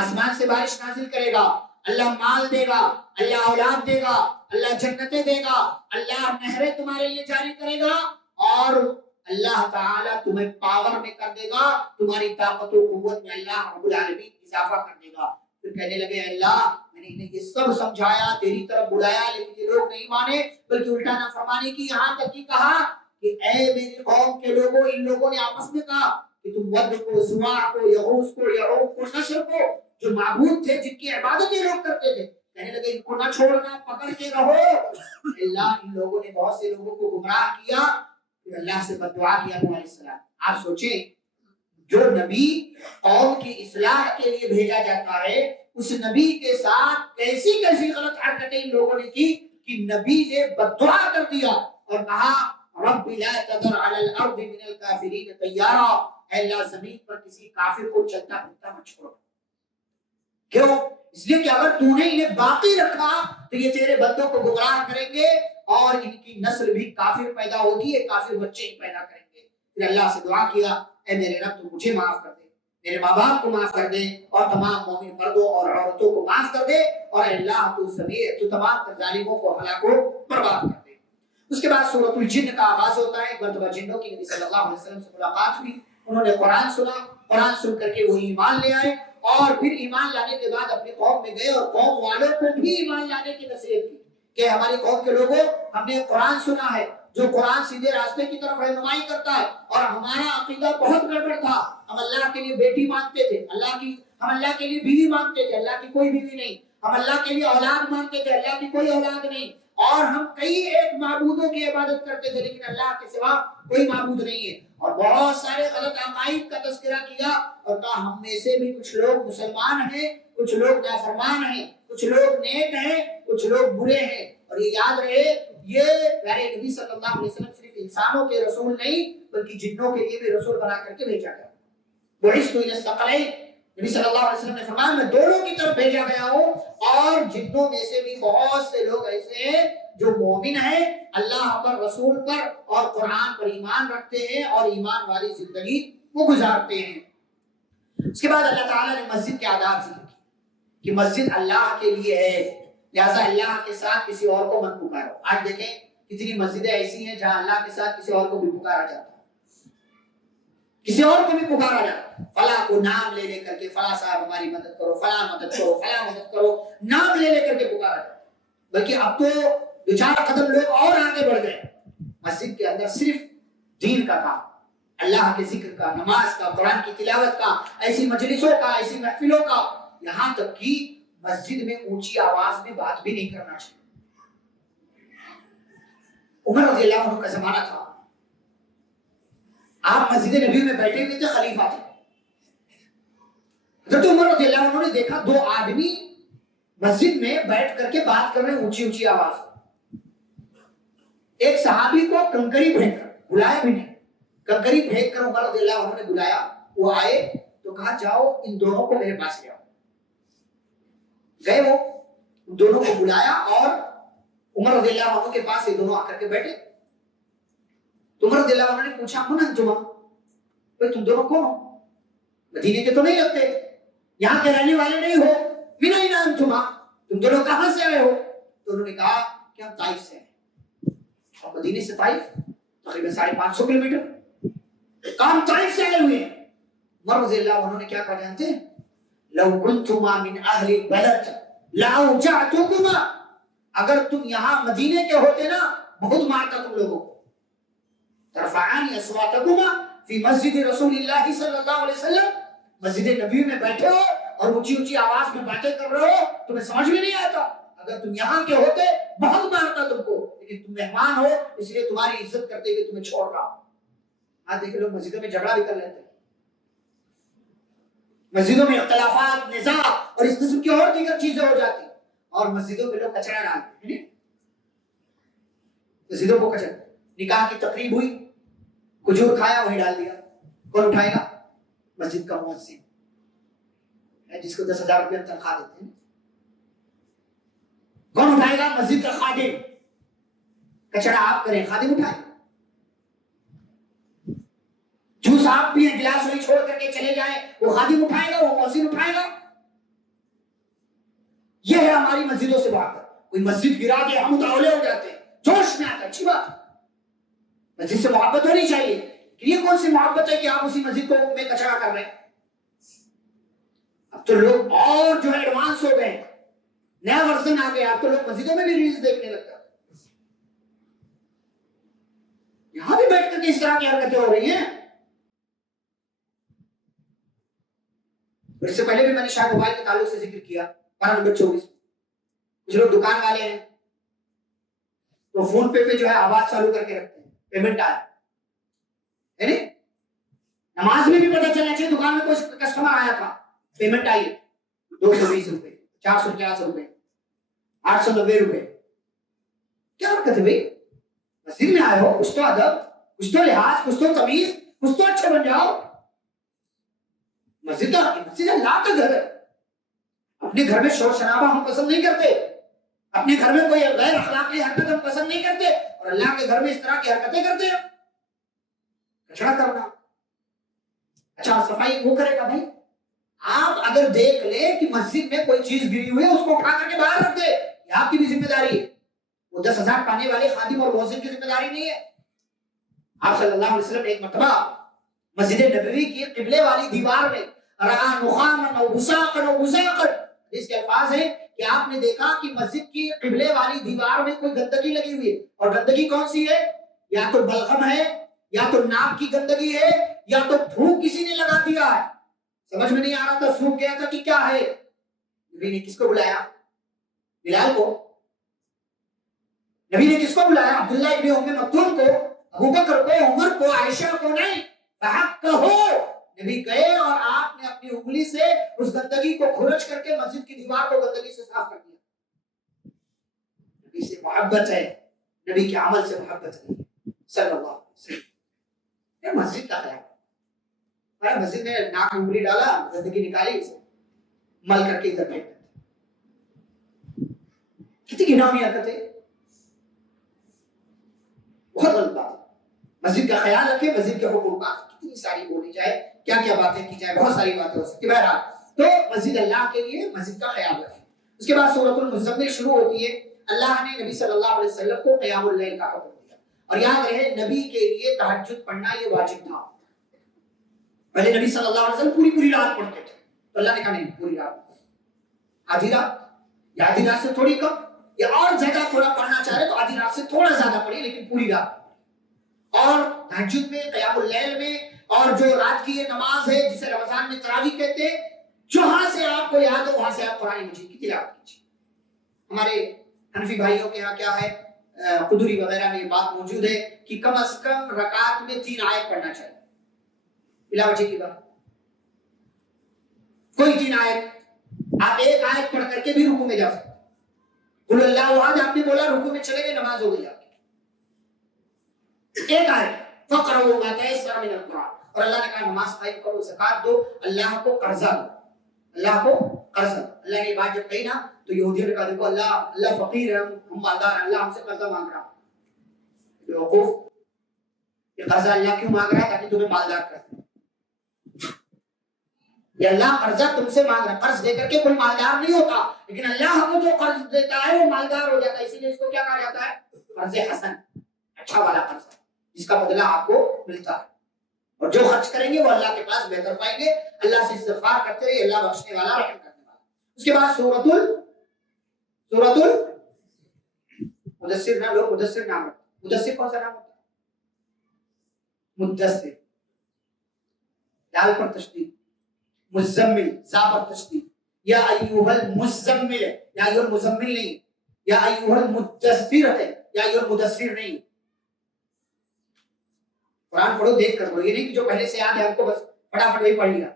آسمان سے بارش نازل کرے گا اللہ مال دے گا اللہ اولاد دے گا اللہ جنتیں دے گا اللہ نہریں تمہارے لیے جاری کرے گا اور اللہ تعالیٰ تمہیں پاور میں کر دے گا تمہاری طاقت و قوت میں اللہ رب العالمین اضافہ کر دے گا. پھر کہنے لگے اللہ میں نے انہیں یہ سب سمجھایا تیری طرف بلایا لیکن یہ لوگ نہیں مانے بلکہ الٹا نافرمانی کی. یہاں تک کہ کہا کہ اے میری قوم کے لوگوں ان لوگوں نے آپس میں کہا کہ تم ود کو سواع کو یغوث کو یعوق کو نصر کو جو معبود تھے جن کی عبادت یہ لوگ کرتے تھے کہنے لگے ان کو نہ چھوڑنا پکڑ کے رہو. اللہ ان لوگوں نے بہت سے لوگوں کو گمراہ کیا پھر اللہ سے بددعا کیا نوح علیہ السلام. آپ سوچیں جو نبی قوم کی اصلاح کے لیے بھیجا جاتا ہے اس نبی کے ساتھ کیسی کیسی غلط حرکتیں ان لوگوں نے کی کہ نبی نے بددعا کر دیا اور کہا رب لا تذر علی الارض من الکافرین دیارا اے اللہ زمین پر کسی کافر کو چلتا پھرتا مت چھوڑ. کیوں؟ اس لیے کہ اگر تو نے انہیں باقی رکھا تو یہ تیرے بندوں کو گمراہ کریں گے اور ان کی نسل بھی کافر پیدا ہوگی یہ کافر بچے ہی پیدا کریں گے. پھر اللہ سے دعا کیا اے میرے رب تو مجھے معاف کر دے میرے ماں باپ کو معاف کر دے اور تمام مومن مردوں اور عورتوں کو معاف کر دے اور اے اللہ تو تمام تر ظالموں کو ہلاک و برباد کر دے. اس کے بعد سورۃ الجن کا آغاز ہوتا ہے. ایک مرتبہ جنوں کی نبی صلی اللہ علیہ وسلم سے ملاقات ہوئی انہوں نے قرآن سنا قرآن سن کر کے وہ ایمان لے آئے اور پھر ایمان لانے کے بعد اپنی قوم میں گئے اور قوم والوں کو بھی ایمان لانے کی نصیحت کی کہ ہماری قوم کے لوگوں ہم نے قرآن سنا ہے جو قرآن سیدھے راستے کی طرف رہنمائی کرتا ہے اور ہمارا عقیدہ بہت گڑبڑ تھا. ہم اللہ کے لیے بیٹی مانگتے تھے ہم اللہ کے لیے بیوی مانگتے تھے اللہ کی کوئی بیوی نہیں. ہم اللہ کے لیے اولاد مانگتے تھے اللہ کی کوئی اولاد نہیں اور ہم کئی ایک معبودوں کی عبادت کرتے تھے لیکن اللہ کے سوا کوئی معبود نہیں ہے. اور بہت سارے غلط عقائد کا تذکرہ کیا اور کہا ہم میں سے بھی کچھ لوگ مسلمان ہیں کچھ لوگ نافرمان ہیں کچھ لوگ نیک ہیں کچھ لوگ برے ہیں. اور یہ یاد رہے یہ پیارے نبی صلی اللہ علیہ وسلم صرف انسانوں کے رسول نہیں بلکہ جنوں کے لیے بھی رسول بنا کر کے بھیجا گیا. بعثت الی الثقلین نبی صلی اللہ علیہ وسلم نے فرمایا میں دونوں کی طرف بھیجا گیا ہوں اور جنوں میں سے بھی بہت سے لوگ ایسے ہیں جو مومن ہیں اللہ پر رسول پر اور قرآن پر ایمان رکھتے ہیں اور ایمان والی زندگی وہ گزارتے ہیں. اس کے بعد اللہ تعالیٰ نے مسجد کے آداب ذکر کی کہ مسجد اللہ کے لیے ہے لہذا اللہ کے ساتھ کسی اور کو مت پکارو. آج دیکھیں کتنی مسجدیں ایسی ہیں جہاں اللہ کے ساتھ کسی اور کو بھی پکارا جاتا ہے کسی اور کو بھی پکارا جاتا ہے. فلاں کو نام لے لے کر کے فلاں صاحب ہماری مدد کرو فلاں مدد کرو فلاں مدد کرو نام لے لے کر کے پکارا جاتا ہے. بلکہ اب تو دو چار قدم لوگ اور آگے بڑھ گئے. مسجد کے اندر صرف دین کا کام اللہ کے ذکر کا نماز کا قرآن کی تلاوت کا ایسی مجلسوں کا ایسی محفلوں کا یہاں تک کہ مسجد میں اونچی آواز میں بات بھی نہیں کرنا چاہیے. عمر رضی اللہ عنہ کا زمانہ تھا آپ مسجد نبی میں بیٹھے ہوئے تھے خلیفہ تھے. حضرت عمر رضی اللہ عنہ نے دیکھا دو آدمی مسجد میں بیٹھ کر کے بات کر رہے ہیں اونچی اونچی آواز. ایک صحابی کو کنکری پھینک کر بلایا بھی نہیں کنکری پھینک کر عمر رضی اللہ عنہ نے بلایا وہ آئے تو کہا جاؤ ان دونوں کو میرے پاس لے آؤ. گئے وہ ان دونوں کو بلایا اور عمر رضی اللہ عنہ کے پاس یہ دونوں آ کر کے بیٹھے. تو عمر رضی اللہ عنہ نے پوچھا من انتما بھئی تم دونوں کون ہو مدینے کے تو نہیں لگتے یہاں کے رہنے والے نہیں ہو من این انتما تم دونوں کہاں سے آئے ہو. تو انہوں نے کہا کہ ہم طائف سے ہیں. اور مدینے سے طائف تقریباً 550 کلومیٹر کام طائف سے آئے ہوئے ہیں. عمر رضی اللہ عنہ نے کیا کہا جانتے ہیں لو کنتما من اہل البلد لاوجعتکما اگر تم یہاں مدینے کے ہوتے نا بہت مارتا تم لوگوں کو. ترفعان اصواتکما فی مسجد رسول اللہ صلی اللہ علیہ وسلم, مسجد نبی میں بیٹھے ہو اور اونچی اونچی آواز میں باتیں کر رہے ہو, تمہیں سمجھ میں نہیں آتا. اگر تم یہاں کے ہوتے بہت مارتا تم کو, لیکن تم مہمان ہو اس لیے تمہاری عزت کرتے ہوئے تمہیں چھوڑ رہا. آج دیکھیں لوگ مسجدوں میں جھگڑا بھی کر لیتے ہیں, مسجدوں میں اختلافات, نزاع اور اس قسم کی اور دیگر چیزیں ہو جاتی, اور مسجدوں میں لوگ کچرا ڈالتے ہیں. مسجدوں کو کچرا, نکاح کی تقریب ہوئی, کھجور کھایا وہی ڈال دیا. کون اٹھائے گا؟ مسجد کا مؤذن جس کو 10,000 روپے تنخواہ دیتے ہیں. کون اٹھائے گا؟ مسجد کا خادم. کچرا آپ کریں, خادم اٹھائے. جوس آپ پیئیں, گلاس وہی چھوڑ کر کے چلے جائیں, وہ خادم اٹھائے گا, وہ مؤذن اٹھائے گا. یہ ہے ہماری مسجدوں سے بات. کوئی مسجد گرا کے ہم متاولے ہو جاتے ہیں, جوش میں آتا, اچھی بات. مسجد سے محبت ہونی چاہیے. یہ کون سی محبت ہے کہ آپ اسی مسجد کو میں کچرا کر رہے ہیں؟ اب تو لوگ اور جو ہے ایڈوانس ہو گئے, نیا ورژن آ گیا. اب تو لوگ مسجدوں میں بھی ریلز دیکھنے لگتا ہے. یہاں بھی بیٹھ کر کے اس طرح کی حرکتیں ہو رہی ہیں. اس سے پہلے بھی میں نے شاید موبائل کے تعلق سے ذکر کیا, پارہ نمبر 24. کچھ لوگ دکان والے ہیں تو فون پے جو ہے آواز چالو کر کے رکھتے ہیں, پیمنٹ آیا. یعنی نماز میں بھی پتہ چلنا چاہیے دکان میں کوئی کسٹمر آیا تھا, پیمنٹ آئی 220 روپے, 450 روپے, 890 روپے. کیا حرکت ہے بھائی؟ مسجد میں آئے ہو, کچھ تو ادب, کچھ تو لحاظ, کچھ تو تمیز, کچھ تو اچھے بن جاؤ. مسجد اللہ کا گھر ہے. اپنے گھر میں شور شرابہ ہم پسند نہیں کرتے, اپنے گھر میں کوئی غیر اخلاقی حرکت ہم پسند نہیں کرتے, اور اللہ کے گھر میں اس طرح کی حرکتیں کرتے ہیں. کچرا کرنا, اچھا صفائی وہ کرے گا بھائی. آپ اگر دیکھ لیں کہ مسجد میں کوئی چیز گری ہوئی ہے اس کو اٹھا کر کے باہر رکھ دے, یہ آپ کی بھی ذمہ داری ہے. وہ 10,000 پانے والے خادم اور مؤذن کی ذمہ داری نہیں ہے. آپ صلی اللہ علیہ وسلم نے ایک مرتبہ مسجد نبوی کی قبلے والی دیوار میں رعا نخاما و بساقا و بزاقا, اس کے الفاظ ہیں کہ آپ نے دیکھا کہ مسجد کی قبلے والی دیوار میں کوئی گندگی لگی ہوئی ہے. اور گندگی کون سی ہے؟ یا تو بلغم ہے, یا تو ناک کی گندگی ہے, یا تو تھوک کسی نے لگا دیا ہے. سمجھ میں نہیں آ رہا تھا, سوکھ گیا تھا کہ کیا ہے. نبی نے کس کو بلایا؟ بلال کو. نبی نے کس کو بلایا؟ عبداللہ ابن ام مکتوم کو, ابو بکر کو, عمر کو, عائشہ کو نہیں. فحق کہو. نبی گئے اور آپ نے اپنی انگلی سے اس گندگی کو کھرچ کر کے مسجد کی دیوار کو گندگی سے صاف کر دیا. نبی سے محبت ہے, نبی کے عمل سے محبت ہے صلی اللہ علیہ وسلم. یہ مسجد کا خیال. مسجد میں ناک میں انگلی ڈالا, گندگی نکالی, مل کر کے ادھر پھینک دیتے. کتنی گھناؤنی حرکت ہے, بہت غلط بات. مسجد کا خیال رکھے, مسجد کے حقوقات کتنی ساری بولی جائے, کیا کیا باتیں کی جائے, بہت ساری باتیں ہو سکتی. بہرحال تو مسجد اللہ کے لیے, مسجد کا خیال رکھے. اس کے بعد سورۃ المزمل شروع ہوتی ہے. اللہ نے نبی صلی اللہ علیہ وسلم کو قیام اللیل کا حکم دیا, اور یاد رہے نبی کے لیے تہجد پڑھنا یہ واجب تھا. پہلے نبی صلی اللہ علیہ وسلم پوری رات پڑھتے تھے, تو اللہ نے کہا نہیں پوری رات, آدھی رات, یا آدھی رات سے تھوڑی کم, یا اور زیادہ تھوڑا پڑھنا چاہ رہے تو آدھی رات سے تھوڑا زیادہ پڑھیے, لیکن پوری رات. اور تہجد میں, قیام اللیل میں, اور جو رات کی یہ نماز ہے جسے رمضان میں تراویح کہتے ہیں, جہاں سے آپ کو یاد ہو وہاں سے آپ قرآن مجید کی تلاوت کیجیے. ہمارے حنفی بھائیوں کے یہاں کیا ہے, قدری وغیرہ میں یہ بات موجود ہے کہ کم از کم رکعت میں 3 آیت پڑھنا چاہیے. بلا وجہ کی بات, کوئی 3 آیت, آپ 1 آیت پڑھ کر کے بھی رکوع میں جا سکتے. قل اللہ احد آپ نے بولا, رکوع میں چلے گئے, نماز ہو گئی آپ کی. 1 آیت فقرؤوا ما تيسر من القرآن, اور اللہ نے کہا نماز قائم کرو, زکات دو, اللہ کو قرضہ دو, اللہ کو قرضہ. اللہ نے یہ بات جب کہی نا تو یہودیوں نے کہا دیکھو اللہ فقیر ہے, ہم مالدار ہیں, اللہ ہم سے قرضہ مانگ رہا. بیوقوف, یہ قرضہ اللہ کیوں مانگ رہا ہے؟ تاکہ تمہیں مالدار کر دے. یہ اللہ قرضہ تم سے مانگ رہا ہے. قرض دے کر کے کوئی مالدار نہیں ہوتا, لیکن اللہ کو جو قرض دیتا ہے وہ مالدار ہو جاتا ہے. اسی لیے اس کو کیا کہا جاتا ہے؟ قرض حسن, اچھا والا قرض, جس کا بدلہ آپ کو ملتا ہے. اور جو خرچ کریں گے وہ اللہ کے پاس بہتر پائیں گے. اللہ سے استغفار کرتے رہیے, اللہ بخشنے والا, رحم کرنے والا. اس کے بعد سورۃ مدثر نہ لوگ مدثر نام رکھتے. مدثر کون سا نام ہوتا ہے؟ مدثر دال پر تشدید، مزمل زا پر تشدید. یا ایھا المزمل ہے، یا ایھا المزمل نہیں، یا ایھا المدثر ہے، یا ایھا المدثر نہیں. قرآن پڑھو دیکھ کر پڑھو، یہ نہیں کہ جو پہلے سے یاد ہے ہم کو بس فٹافٹ وہی پڑھ لیا.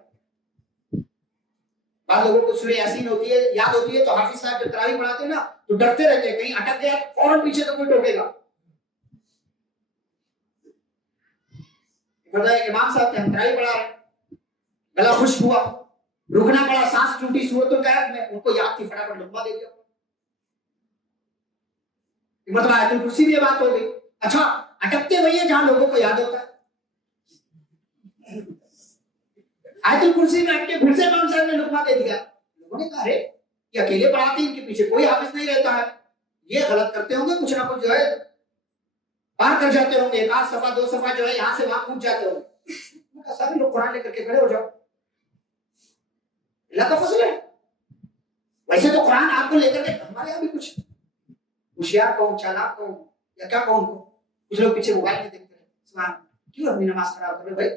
بعض لوگوں کو سورہ یاسین ہوتی ہے یاد ہوتی ہے تو حافظ صاحب جب تراویح پڑھاتے ہیں نا تو ڈرتے رہتے ہیں کہیں اٹک گیا فوراً پیچھے سے کوئی ٹوکے گا. امام صاحب ہم تراویح پڑھا رہے ہیں، گلا خشک ہوا، رکنا پڑا، سانس ٹوٹی سورۃ الکہف میں، ان کو یاد تھی فٹافٹ لقمہ دے دیا. مطلب آیت الکرسی بھی یہ بات ہو گئی. اچھا اٹکتے وہی ہے جہاں لوگوں کو یاد ہوتا ہے. آیت الکرسی میں اٹکے پھر سے امام صاحب نے لقمہ دے دیا. لوگوں نے کہا ارے یہ اکیلے پڑھاتے ہیں، ان کے پیچھے کوئی حافظ نہیں رہتا ہے، یہ غلط کرتے ہوں گے، کچھ نہ کچھ جو ہے پار کر جاتے ہوں گے، ایک آدھ صفحہ دو صفحہ جو ہے یہاں سے وہاں پہنچ جاتے ہوں گے. سارے لوگ قرآن لے کر کے کھڑے ہو جاؤ، اللہ کا فضل ہے. ویسے تو قرآن آپ کو لے کر کے، ہمارے یہاں بھی کچھ ہوشیار کہوں چالاک کہوں یا کیا کہوں کو، کچھ لوگ پیچھے موبائل میں دیکھتے ہیں. سبحان کیوں اپنی نماز خراب کر رہے بھائی؟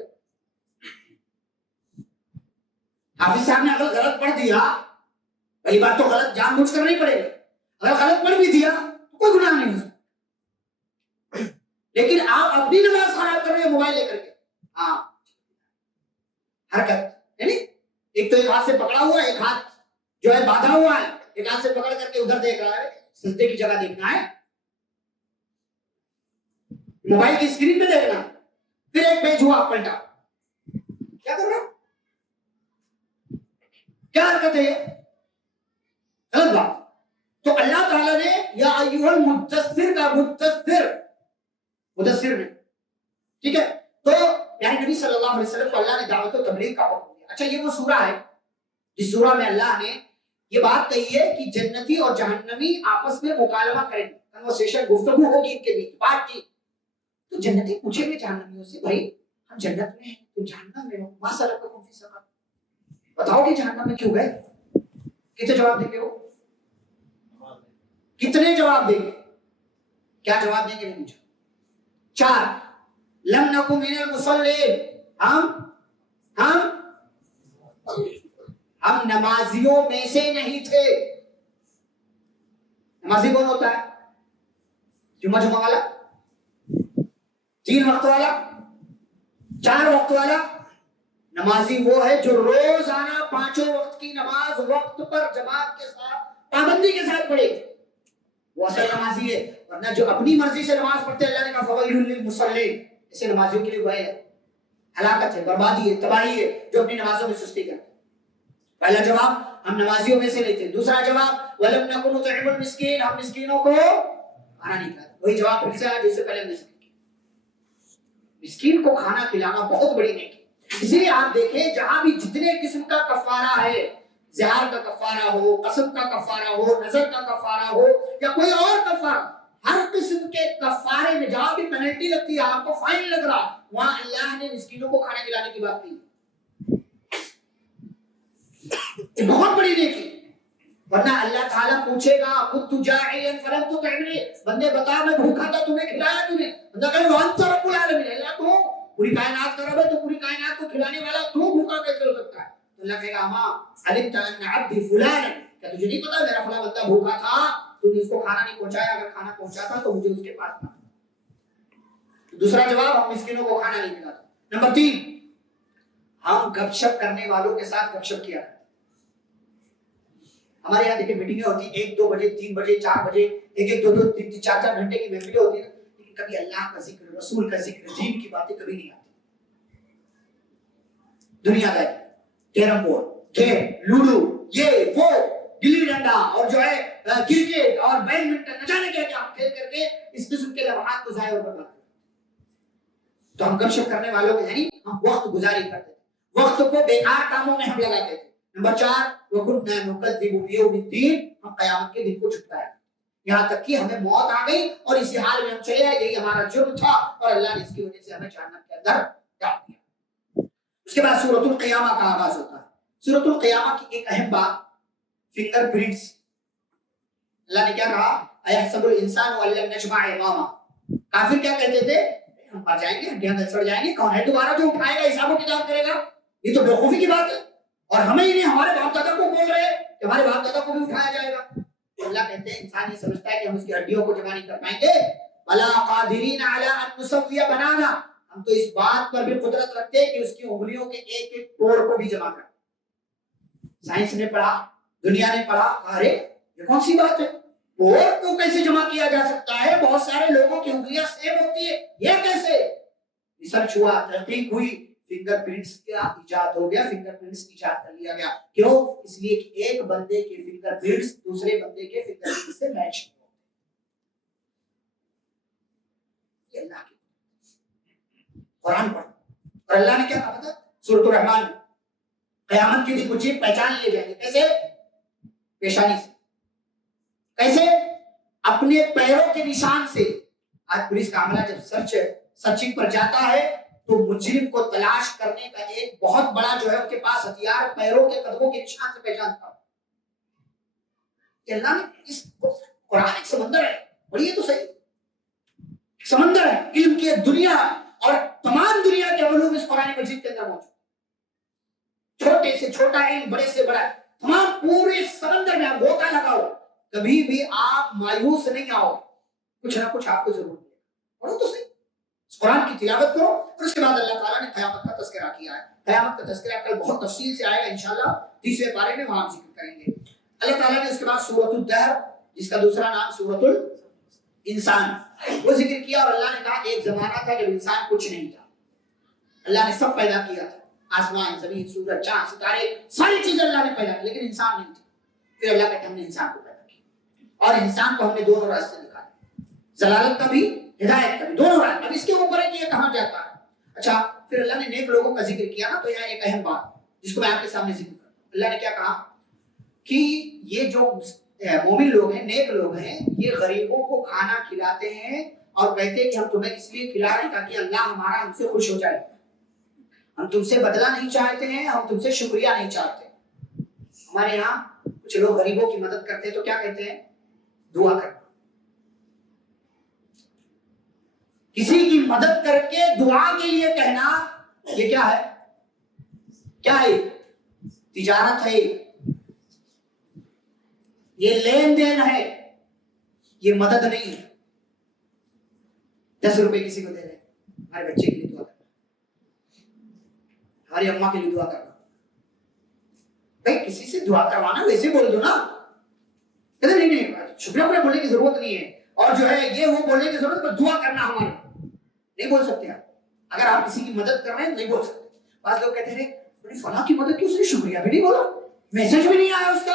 حافظ صاحب نے اگر غلط پڑھ دیا، پہلی بات تو غلط جان بوجھ کر نہیں پڑے گا، اگر غلط پڑھ بھی دیا تو کوئی گناہ نہیں ہے، لیکن آپ اپنی نماز خراب کر رہے ہیں موبائل لے کر کے. ہاں حرکت یعنی ایک تو ایک ہاتھ سے پکڑا ہوا ہے، ایک ہاتھ جو ہے باندھا ہوا ہے، ایک ہاتھ سے پکڑ کر کے ادھر دیکھ رہا ہے، سجدے کی جگہ دیکھنا ہے، موبائل کی اسکرین پہ دیکھنا، پھر ایک پیج ہوا پلٹا، کیا کر رہا ہوں؟ کیا حرکت ہے یہ؟ غلط بات. تو اللہ تعالیٰ نے یا ایھا المدثر کا مدثر میں، ٹھیک ہے. تو یعنی نبی صلی اللہ علیہ وسلم کو اللہ نے دعوت و تبلیغ کا حکم دیا. اچھا یہ وہ سورہ ہے جس سورہ میں اللہ نے یہ بات کہی ہے کہ جنتی اور جہنمی آپس میں مکالمہ کریں، کنورسیشن، گفتگو ہوگی ان کے بیچ، بات کی. تو جنتی پوچھیں گے جہنمیوں سے بھائی ہم جنت میں ہیں تم جہنم میں ہو، ما سلککم فی سقر، بتاؤ کہ جہنم میں کیوں گئے؟ کتنے جواب دیں گے وہ؟ کتنے جواب دیں گے؟ کیا جواب دیں گے نہیں پوچھا. 4 لم نکن من المصلین، ہم نمازیوں میں سے نہیں تھے. نمازی کون ہوتا ہے؟ جمعہ والا، 3 وقت والا، 4 وقت والا. نمازی وہ ہے جو روزانہ 5 وقت کی نماز وقت پر جماعت کے ساتھ پابندی کے ساتھ پڑھے، وہ اصل نمازی ہے. ورنہ جو اپنی مرضی سے نماز پڑھتے ہیں، اللہ نے کہا فویل للمصلین، اسے نمازیوں کے لیے وہی ہے، ہلاکت ہے، بربادی ہے، تباہی ہے جو اپنی نمازوں میں سستی کرتے. پہلا جواب ہم نمازیوں میں سے نہیں تھے. دوسرا جواب ولم نکن نطعم المسکین، ہم مسکینوں کو کھانا نہیں کھلاتے. وہی جواب پھر سے آیا جس سے پہلے ہم نے ذکر کیا، مسکین کو کھانا کھلانا بہت بڑی نیکی. اسی لیے آپ دیکھیں جہاں بھی جتنے قسم کا کفارہ ہے، زہار کا کفارہ ہو، قسم کا کفارہ ہو، نظر کا کفارہ ہو یا کوئی اور کفارہ، ہر قسم کے کفارے میں جہاں بھی پینلٹی لگتی ہے، آپ کو فائن لگ رہا، وہاں اللہ نے مسکینوں کو کھانا کھلانے کی بات کی. بہت بڑی نیکی. ورنہ اللہ تعالیٰ پوچھے گا کنت جاعیا فلم تطعمنی، بندے بتا میں بھوکا تھا تمہیں کھلایا تمہیں، بندہ کہے وانت رب العالمین، اللہ تو پوری کائنات کا رب ہے، تو پوری کائنات کو کھلانے والا، تو بھوکا کیسے ہو سکتا ہے؟ تو اللہ کہے گا ہاں علمت ان عبدی فلان، کیا تجھے نہیں پتا میرا فلاں بندہ بھوکا تھا، تو نے اس کو کھانا نہیں پہنچایا، اگر کھانا پہنچاتا تو مجھے اس کے پاس تھا. دوسرا جواب ہم مسکینوں کو کھانا نہیں کھلاتے. نمبر 3 ہم گپ شپ کرنے والوں کے ساتھ گپ شپ کیا. ہمارے یہاں دیکھیں میٹنگیں ہوتی ہیں 1-2 بجے، 3 بجے، 4 بجے، 1-2 3 4 گھنٹے کی محفلیں ہوتی ہیں، لیکن کبھی اللہ کا ذکر، رسول کا ذکر، دین کی باتیں کبھی نہیں آتی. دنیا داری، کیرم بورڈ، گیم، لوڈو، یہ وہ، گلی ڈنڈا اور جو ہے کرکٹ اور بیڈمنٹن، نہ جانے کیا کیا کھیل کر کے اس قسم کے لمحات کو ضائع کر دیتے. تو ہم گپ شپ کرنے والوں کے یعنی ہم وقت گزاری کرتے تھے، وقت کو بیکار کاموں میں ہم لگاتے تھے. نمبر 4 وَكُنَّا نُكَذِّبُ بِيَوْمِ الدِّينِ، ہم قیامت کے دن کو جھٹلایا، یہاں تک کہ ہمیں موت آ گئی اور اسی حال میں ہم چلے آئے. یہی ہمارا جرم تھا اور اللہ نے اس کی وجہ سے ہمیں جہنم کے اندر ڈال دیا. اس کے بعد سورۃ القیامہ کا آغاز ہوتا ہے. سورۃ القیامہ کی ایک اہم بات فنگر پرنٹس، اللہ نے کیا کہا اَيَحْسَبُ الْإِنسَانُ أَن لَّن نَّجْمَعَ عِظَامَهُ. کافر کیا کہتے تھے ہم مر جائیں گے, ہڈیاں گل سڑ جائیں گے, کون ہے دوبارہ جو اٹھائے گا حساب و کتاب کرے گا؟ یہ تو بیوقوفی کی بات ہے. اور ہمیں ہی نہیں ہمارے باپ دادا کو بول رہے ہیں کہ ہمارے باپ دادا کو بھی اٹھایا جائے گا. تو اللہ کہتے ہیں انسان یہ سمجھتا ہے کہ ہم اس کی ہڈیوں کو جمع نہیں کر پائیں گے. وَلَا قَادِرِينَ عَلَىٰ أَن نُّسَوِّيَ بَنَانَا, ہم تو اس بات پر بھی قدرت رکھتے ہیں کہ اس کی انگلیوں کے ایک ایک توڑ کو بھی جمع کریں. سائنس نے پڑھا, دنیا نے پڑھا, ارے یہ کون سی بات ہے, توڑ کو کیسے جمع کیا جا سکتا ہے؟ بہت سارے لوگوں کی انگلیاں سیم ہوتی ہے, یہ کیسے؟ ریسرچ ہوا, تحقیق ہوئی, فنگر پرنٹس کا ایجاد ہو گیا, فنگر پرنٹس ایجاد کر لیا گیا. کیوں؟ اس لیے کہ ایک بندے کے فنگر پرنٹس دوسرے بندے کے فنگر پرنٹس سے میچ ہو. یہ اللہ کی قرآن پڑھو. اور اللہ نے کیا کہا تھا سورۃ الرحمن میں, قیامت کے دن کچھ چیز پہچان لیے جائیں گے. کیسے؟ پیشانی سے. کیسے؟ اپنے پیروں کے نشان سے. آج پولیس کا عملہ جب سرچنگ پر جاتا ہے تو مجرم کو تلاش کرنے کا ایک بہت بڑا جو ہے ان کے پاس ہتھیار پیروں کے قدموں کے نشان سے پہچانتا. اللہ نے اس قرآن ایک سمندر ہے, پڑھیے تو صحیح, سمندر ہے علم کی دنیا, اور تمام دنیا کے علوم اس قرآن مجید کے اندر موجود. چھوٹے سے چھوٹا علم, بڑے سے بڑا, تمام پورے سمندر میں آپ گوتا لگاؤ, کبھی بھی آپ مایوس نہیں آؤ, کچھ نہ کچھ آپ کو ضرور ملے. پڑھو تو صحیح, قرآن کی تلاوت کرو. اور اس کے بعد اللہ تعالیٰ نے قیامت کا تذکرہ کیا ہے. قیامت کا تذکرہ کل بہت تفصیل سے آئے گا انشاءاللہ 30ویں پارے میں, وہاں ذکر کریں گے. اللہ تعالیٰ نے اس کے بعد سورۃ الدہر, جس کا دوسرا نام سورۃ الانسان, وہ ذکر کیا. اور اللہ نے کہا ایک زمانہ تھا جب انسان کچھ نہیں تھا, اللہ نے سب پیدا کیا تھا, آسمان, زمین, سورج, چاند, ستارے, ساری چیزیں اللہ نے پیدا کی, لیکن انسان نہیں تھا. پھر اللہ کہتے ہیں ہم نے انسان کو پیدا کیا, اور انسان کو ہم نے دونوں راستے دکھائے, ضلالت کا بھی, ہدایت کا بھی, دونوں راستے. اب اس کے اوپر ہے کہ یہ کہاں جاتا ہے. اچھا, پھر اللہ نے نیک لوگوں کا ذکر کیا نا, تو یہاں ایک اہم بات جس کو میں آپ کے سامنے ذکر کروں. اللہ نے کیا کہا کہ یہ جو مومن لوگ ہیں, نیک لوگ ہیں, یہ غریبوں کو کھانا کھلاتے ہیں اور کہتے ہیں کہ ہم تمہیں اس لیے کھلا رہے ہیں تاکہ اللہ ہمارا ہم سے خوش ہو جائے. ہم تم سے بدلہ نہیں چاہتے ہیں, ہم تم سے شکریہ نہیں چاہتے. ہمارے یہاں کچھ لوگ غریبوں کی مدد کرتے ہیں تو کیا کہتے ہیں؟ دعا کرنا. کسی کی مدد کر کے دعا کے لیے کہنا, یہ کیا ہے؟ کیا ہے؟ تجارت ہے, یہ لین دین ہے, یہ مدد نہیں ہے. 10 روپے کسی کو دے رہے, ہمارے بچے کے لیے دعا کرنا, ہماری اماں کے لیے دعا کرنا. بھائی کسی سے دعا کروانا ویسے بول دو نا, کہتے نہیں شکریہ اپنے بولنے کی ضرورت نہیں ہے, اور جو ہے یہ وہ بولنے کی ضرورت ہے, دعا کرنا ہمارا نہیں بول سکتے آپ. اگر آپ کسی کی مدد کر رہے ہیں نہیں بول سکتے. بعض لوگ کہتے ہیں فلاں کی مدد کی, اس نے شکریہ بھی نہیں بولا, میسج بھی نہیں آیا اس کا,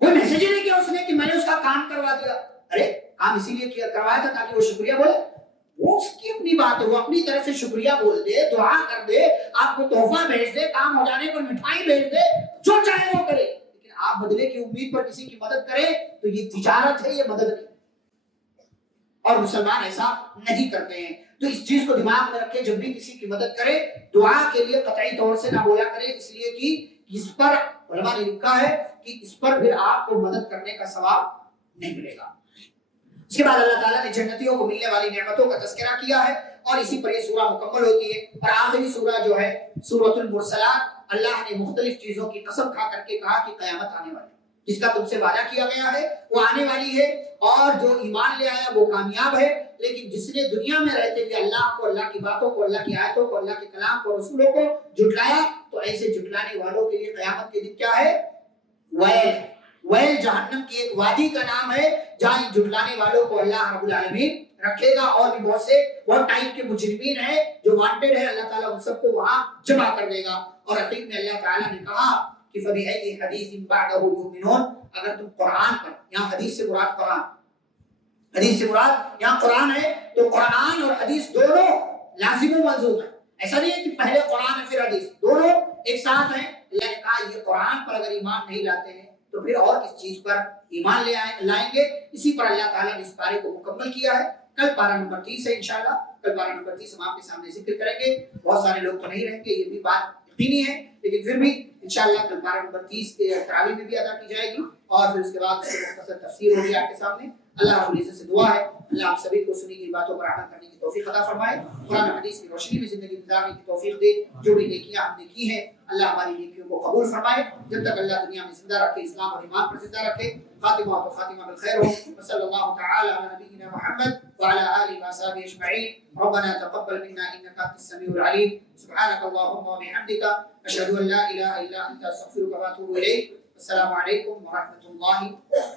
کوئی میسج ہی نہیں کیا اس نے کہ میں نے اس کا کام کروا دیا. ارے کام اسی لیے کروایا تھا تاکہ وہ شکریہ بولے, وہ اس کی اپنی بات ہے, وہ اپنی طرف سے شکریہ بول دے, دعا کر دے, آپ کو تحفہ بھیج دے, کام ہو جانے پر مٹھائی بھیج دے, جو چاہے وہ کرے. لیکن آپ بدلے کی امید پر کسی کی مدد کریں تو یہ تجارت ہے, یہ مدد نہیں. اور مسلمان ایسا نہیں کرتے ہیں. تو اس چیز کو دماغ میں رکھے, جب بھی کسی کی مدد کرے دعا کے لیے قطعی طور سے نہ بولا کرے, اس لیے کہ اس پر علماء نے لکھا ہے کہ اس پر پھر آپ کو مدد کرنے کا ثواب نہیں ملے گا. اس کے بعد اللہ تعالیٰ نے جنتیوں کو ملنے والی نعمتوں کا تذکرہ کیا ہے, اور اسی پر یہ سورہ مکمل ہوتی ہے. اور آخری سورہ جو ہے سورۃ المرسلات, اللہ نے مختلف چیزوں کی قسم کھا کر کے کہا کہ قیامت آنے والی ہے, جس کا تم سے وعدہ کیا گیا ہے وہ آنے والی ہے, اور جو ایمان لے آیا وہ کامیاب ہے. لیکن جس نے دنیا میں رہتے ہوئے اللہ کو, اللہ کی باتوں کو, اللہ کی آیتوں کو, اللہ کے کلام کو, رسولوں کو جھٹلایا, تو ایسے جھٹلانے والوں کے لیے قیامت کے دن کیا ہے؟ ویل. ویل جہنم کی ایک وادی کا نام ہے جہاں ان جھٹلانے والوں کو اللہ رب العالمین رکھے گا. اور بھی بہت سے بہت ٹائپ کے مجرمین ہیں جو وانٹیڈ ہے, اللہ تعالیٰ ان سب کو وہاں جمع کر دے گا. اور حقیقت میں اللہ تعالیٰ نے کہا کہ فَبِأَيِّ حَدِيثٍ بَعْدَهُ يُؤْمِنُونَ, اگر تم قرآن پر, یہاں حدیث سے مراد قرآن, حدیث سے مراد یہاں قرآن ہے, تو قرآن اور حدیث دونوں لازم و ملزوم ہے. ایسا نہیں ہے کہ پہلے قرآن ہے پھر حدیث, دونوں ایک ساتھ ہیں. اللہ نے کہا یہ قرآن پر اگر ایمان نہیں لاتے ہیں تو پھر اور کس چیز پر ایمان لائیں گے. اسی پر اللہ تعالیٰ نے اس پارے کو مکمل کیا ہے. کل پارہ نمبر 30 ہے انشاءاللہ, کل پارہ نمبر 30 ہم آپ کے سامنے ذکر کریں گے. بہت سارے لوگ تو نہیں رہیں گے, یہ بھی بات یقینی ہے, لیکن پھر بھی انشاءاللہ کل پارہ نمبر 30 کے تراویح میں بھی ادا کی جائے گی اور پھر اس کے بعد اس کی مختصر تفسیر ہوگی آپ کے سامنے. اللہ رب العزت سے دعا ہے اللہ آپ سبھی کو سنی کی باتوں پر عمل کرنے کی توفیق عطا فرمائے, قرآن حدیث کی روشنی میں زندگی گزارنے کی توفیق دے. جو بھی نیکیاں ہم نے کی ہیں اللہ ہماری نیکیوں کو قبول فرمائے, جب تک اللہ دنیا میں زندہ رکھے اسلام اور ایمان پر زندہ رکھے. خاتمہ تو خاتمہ بالخیر ہو. صلی اللہ تعالی علی نبینا محمد وعلى آله وصحبه اجمعین. ربنا تقبل منا انك انت السميع العليم. سبحانك اللهم وبحمدك اشهد ان لا اله الا انت استغفرك واتوب اليك. السلام علیکم ورحمۃ اللہ.